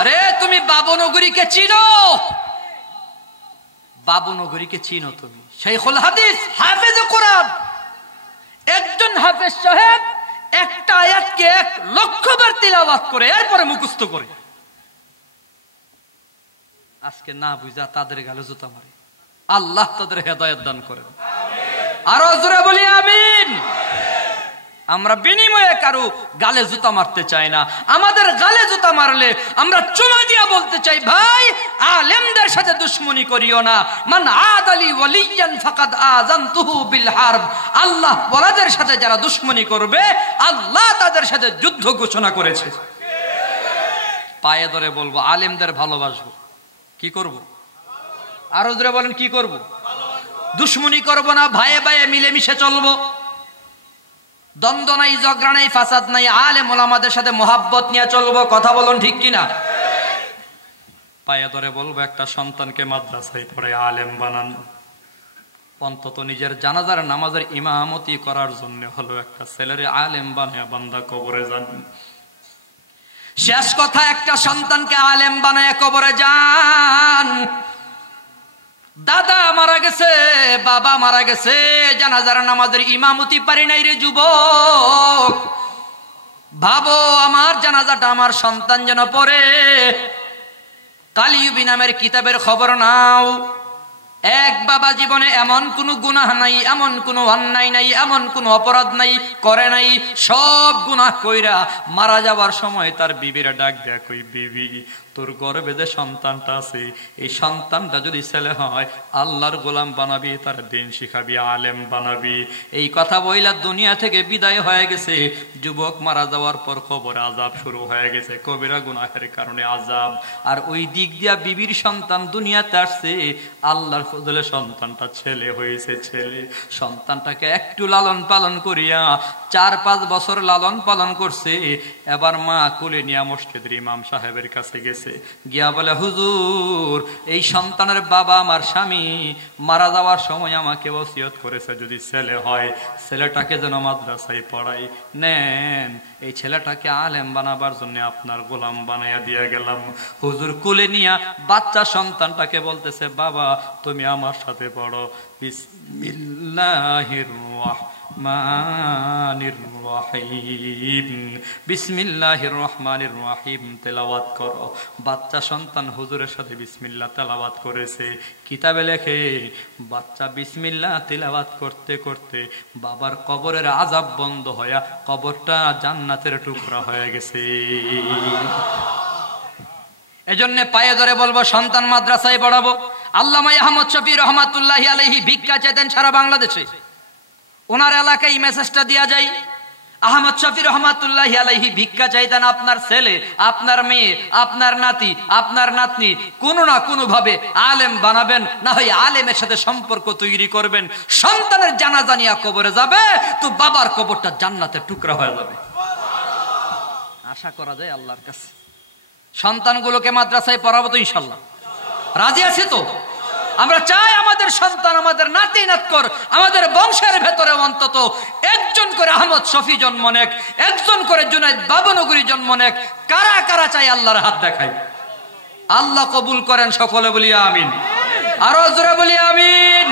আরে তুমি বাবনগরীকে চিনো? বাবনগরীকে চিনো তুমি? শাইখুল হাদিস, হাফেজ কোরআন, একজন হাফেজ সাহেব একটা আয়াতকে 1 লক্ষ বার তিলাওয়াত করে এরপরে মুখস্থ করে। আজকে না বুঝা তাদের গালে জুতা মারে, আল্লাহ তাদের হেদায়েত দান করেন। আরো জোরে বলি আমিন। আমরা বিনিময়ে কারো গালে জুতা মারতে চাই না। আমাদের গালে জুতা মারলে আমরা চুমা দিয়া বলতে চাই, ভাই আলেমদের সাথে দুশমনি করিও না। মান আদালি ওয়ালিয়ান ফাকাদ আযানতুহু বিল হারব। আল্লাহ ওয়ালাদের সাথে যারা দুশমনি করবে, আল্লাহ তাদের সাথে যুদ্ধ ঘোষণা করেছে। পায়ে ধরে বলবো, আলেমদের ভালোবাসবো। কি করব? আরো জোরে বলেন, কি করব? দুশমনি করব না, ভাইয়ে ভাইয়ে মিলেমিশে চলবো। দ্বন্দ্ব নাই, ঝগড়া নাই, ফাসাদ নাই, আলেম ওলামাদের সাথে মোহাব্বত নিয়ে চলবো। কথা বলুন ঠিক কিনা? পায়ে ধরে বলবো, একটা সন্তানকে মাদ্রাসায় পড়ে আলেম বানান, অন্তত নিজের জানাজার নামাজের ইমামতি করার জন্য হলো একটা ছেলের আলেম বানায় বান্দা কবরে যান। শেষ কথা, একটা সন্তানকে আলেম বানায় কবরে যান। দাদা মারা গেছে, বাবা মারা গেছে, জানাজার নামাজের ইমামতি পারি নাই রে যুবক। ভাবো, আমার জানাজাটা আমার সন্তান যেন পড়ে। কালিউবি নামের কিতাবের খবর নাও। এক বাবা জীবনে এমন কোন গুনাহ নাই, এমন কোন অন্যায় নাই, এমন কোন অপরাধ নাই, করে নাই। সব গুনাহ কইরা মারা যাওয়ার সময় তার বিবিরা ডাক দেয়া, কই বিবি, তোর গর্ভে যে সন্তানটা আছে, এই সন্তানটা যদি ছেলে হয় আল্লাহর গোলাম বানাবি, তার দিন শিখাবি, আলেম বানাবি। এই কথা বইলা দুনিয়া থেকে বিদায় হয়ে গেছে। যুবক মারা যাওয়ার পর কবরে আযাব শুরু হয়ে গেছে, কবিরা গুনাহের কারণে আযাব। আর ওই দিক দিয়া বিবির সন্তান দুনিয়াতে আসছে, আল্লাহর ফজলে সন্তানটা ছেলে হয়েছে। ছেলে সন্তানটাকে একটু লালন পালন করিয়া 4-5 বছর লালন পালন করছে। এবার মা কোলে নিয়ে মসজিদের ইমাম সাহেবের কাছে গেছে, গিয়া বলে, হুজুর, এই সন্তানের বাবা আমার স্বামী মারা যাওয়ার সময় আমাকে ওসিয়ত করেছে, যদি ছেলে হয় ছেলেটাকে যেন মাদ্রাসায় পড়াই। নেন, এই ছেলেটাকে আলেম বানাবার জন্য আপনার গোলাম বানাইয়া দিয়া গেলাম। হুজুর কোলে নিয়া বাচ্চা সন্তানটাকে বলতেছে, বাবা তুমি আমার সাথে পড়ো, বিসমিল্লাহির রহমানির রহিম, বিসমিল্লাহির রহমানির রহিম তেলাওয়াত করো। বাচ্চা সন্তান হুজুরের সাথে বিসমিল্লাহ তেলাওয়াত করেছে। কিতাবে লেখে, বাচ্চা বিসমিল্লাহ তেলাওয়াত করতে করতে বাবার কবরের আযাব বন্ধ হইয়া কবরটা জান্নাতের টুকরা হয়ে গেছে। এজন্য পায়ে ধরে বলবো, সন্তান মাদ্রাসায় পড়াবো। আল্লামা আহমদ শফি রহমাতুল্লাহি আলাইহি ভিক্ষা চাইতেন সারা বাংলাদেশে। ওনার এলাকায় মেসেজটা দেয়া যায়, আহমদ শফি রহমাতুল্লাহি আলাইহি ভিক্ষা চাইতেন, আপনার ছেলে, আপনার মেয়ে, আপনার নাতি, আপনার নাতনি কোনো না কোনো ভাবে আলেম বানাবেন, না হয় আলেমের সাথে সম্পর্ক তৈরি করবেন। সন্তানের জানাজা নিয়ে কবরে যাবে তো বাবার কবরটা জান্নাতের টুকরা হয়ে যাবে। আশা করা যায় আল্লাহর কাছে। সন্তানগুলোকে মাদ্রাসায় পড়াবো তো ইনশাল্লাহ? রাজি আছে তো? আমরা চাই আমাদের সন্তান, আমাদের নাতি নাতকর, আমাদের বংশের ভেতরে অন্তত একজন করে আহমদ শফি জন্ম নেক, একজন করে জুনাইদ বাবনগরী জন্ম নেক। কারা কারা চাই আল্লাহর হাত দেখাই। আল্লাহ কবুল করেন, সকলে বলি আমিন। আরো জোরে বলি আমিন।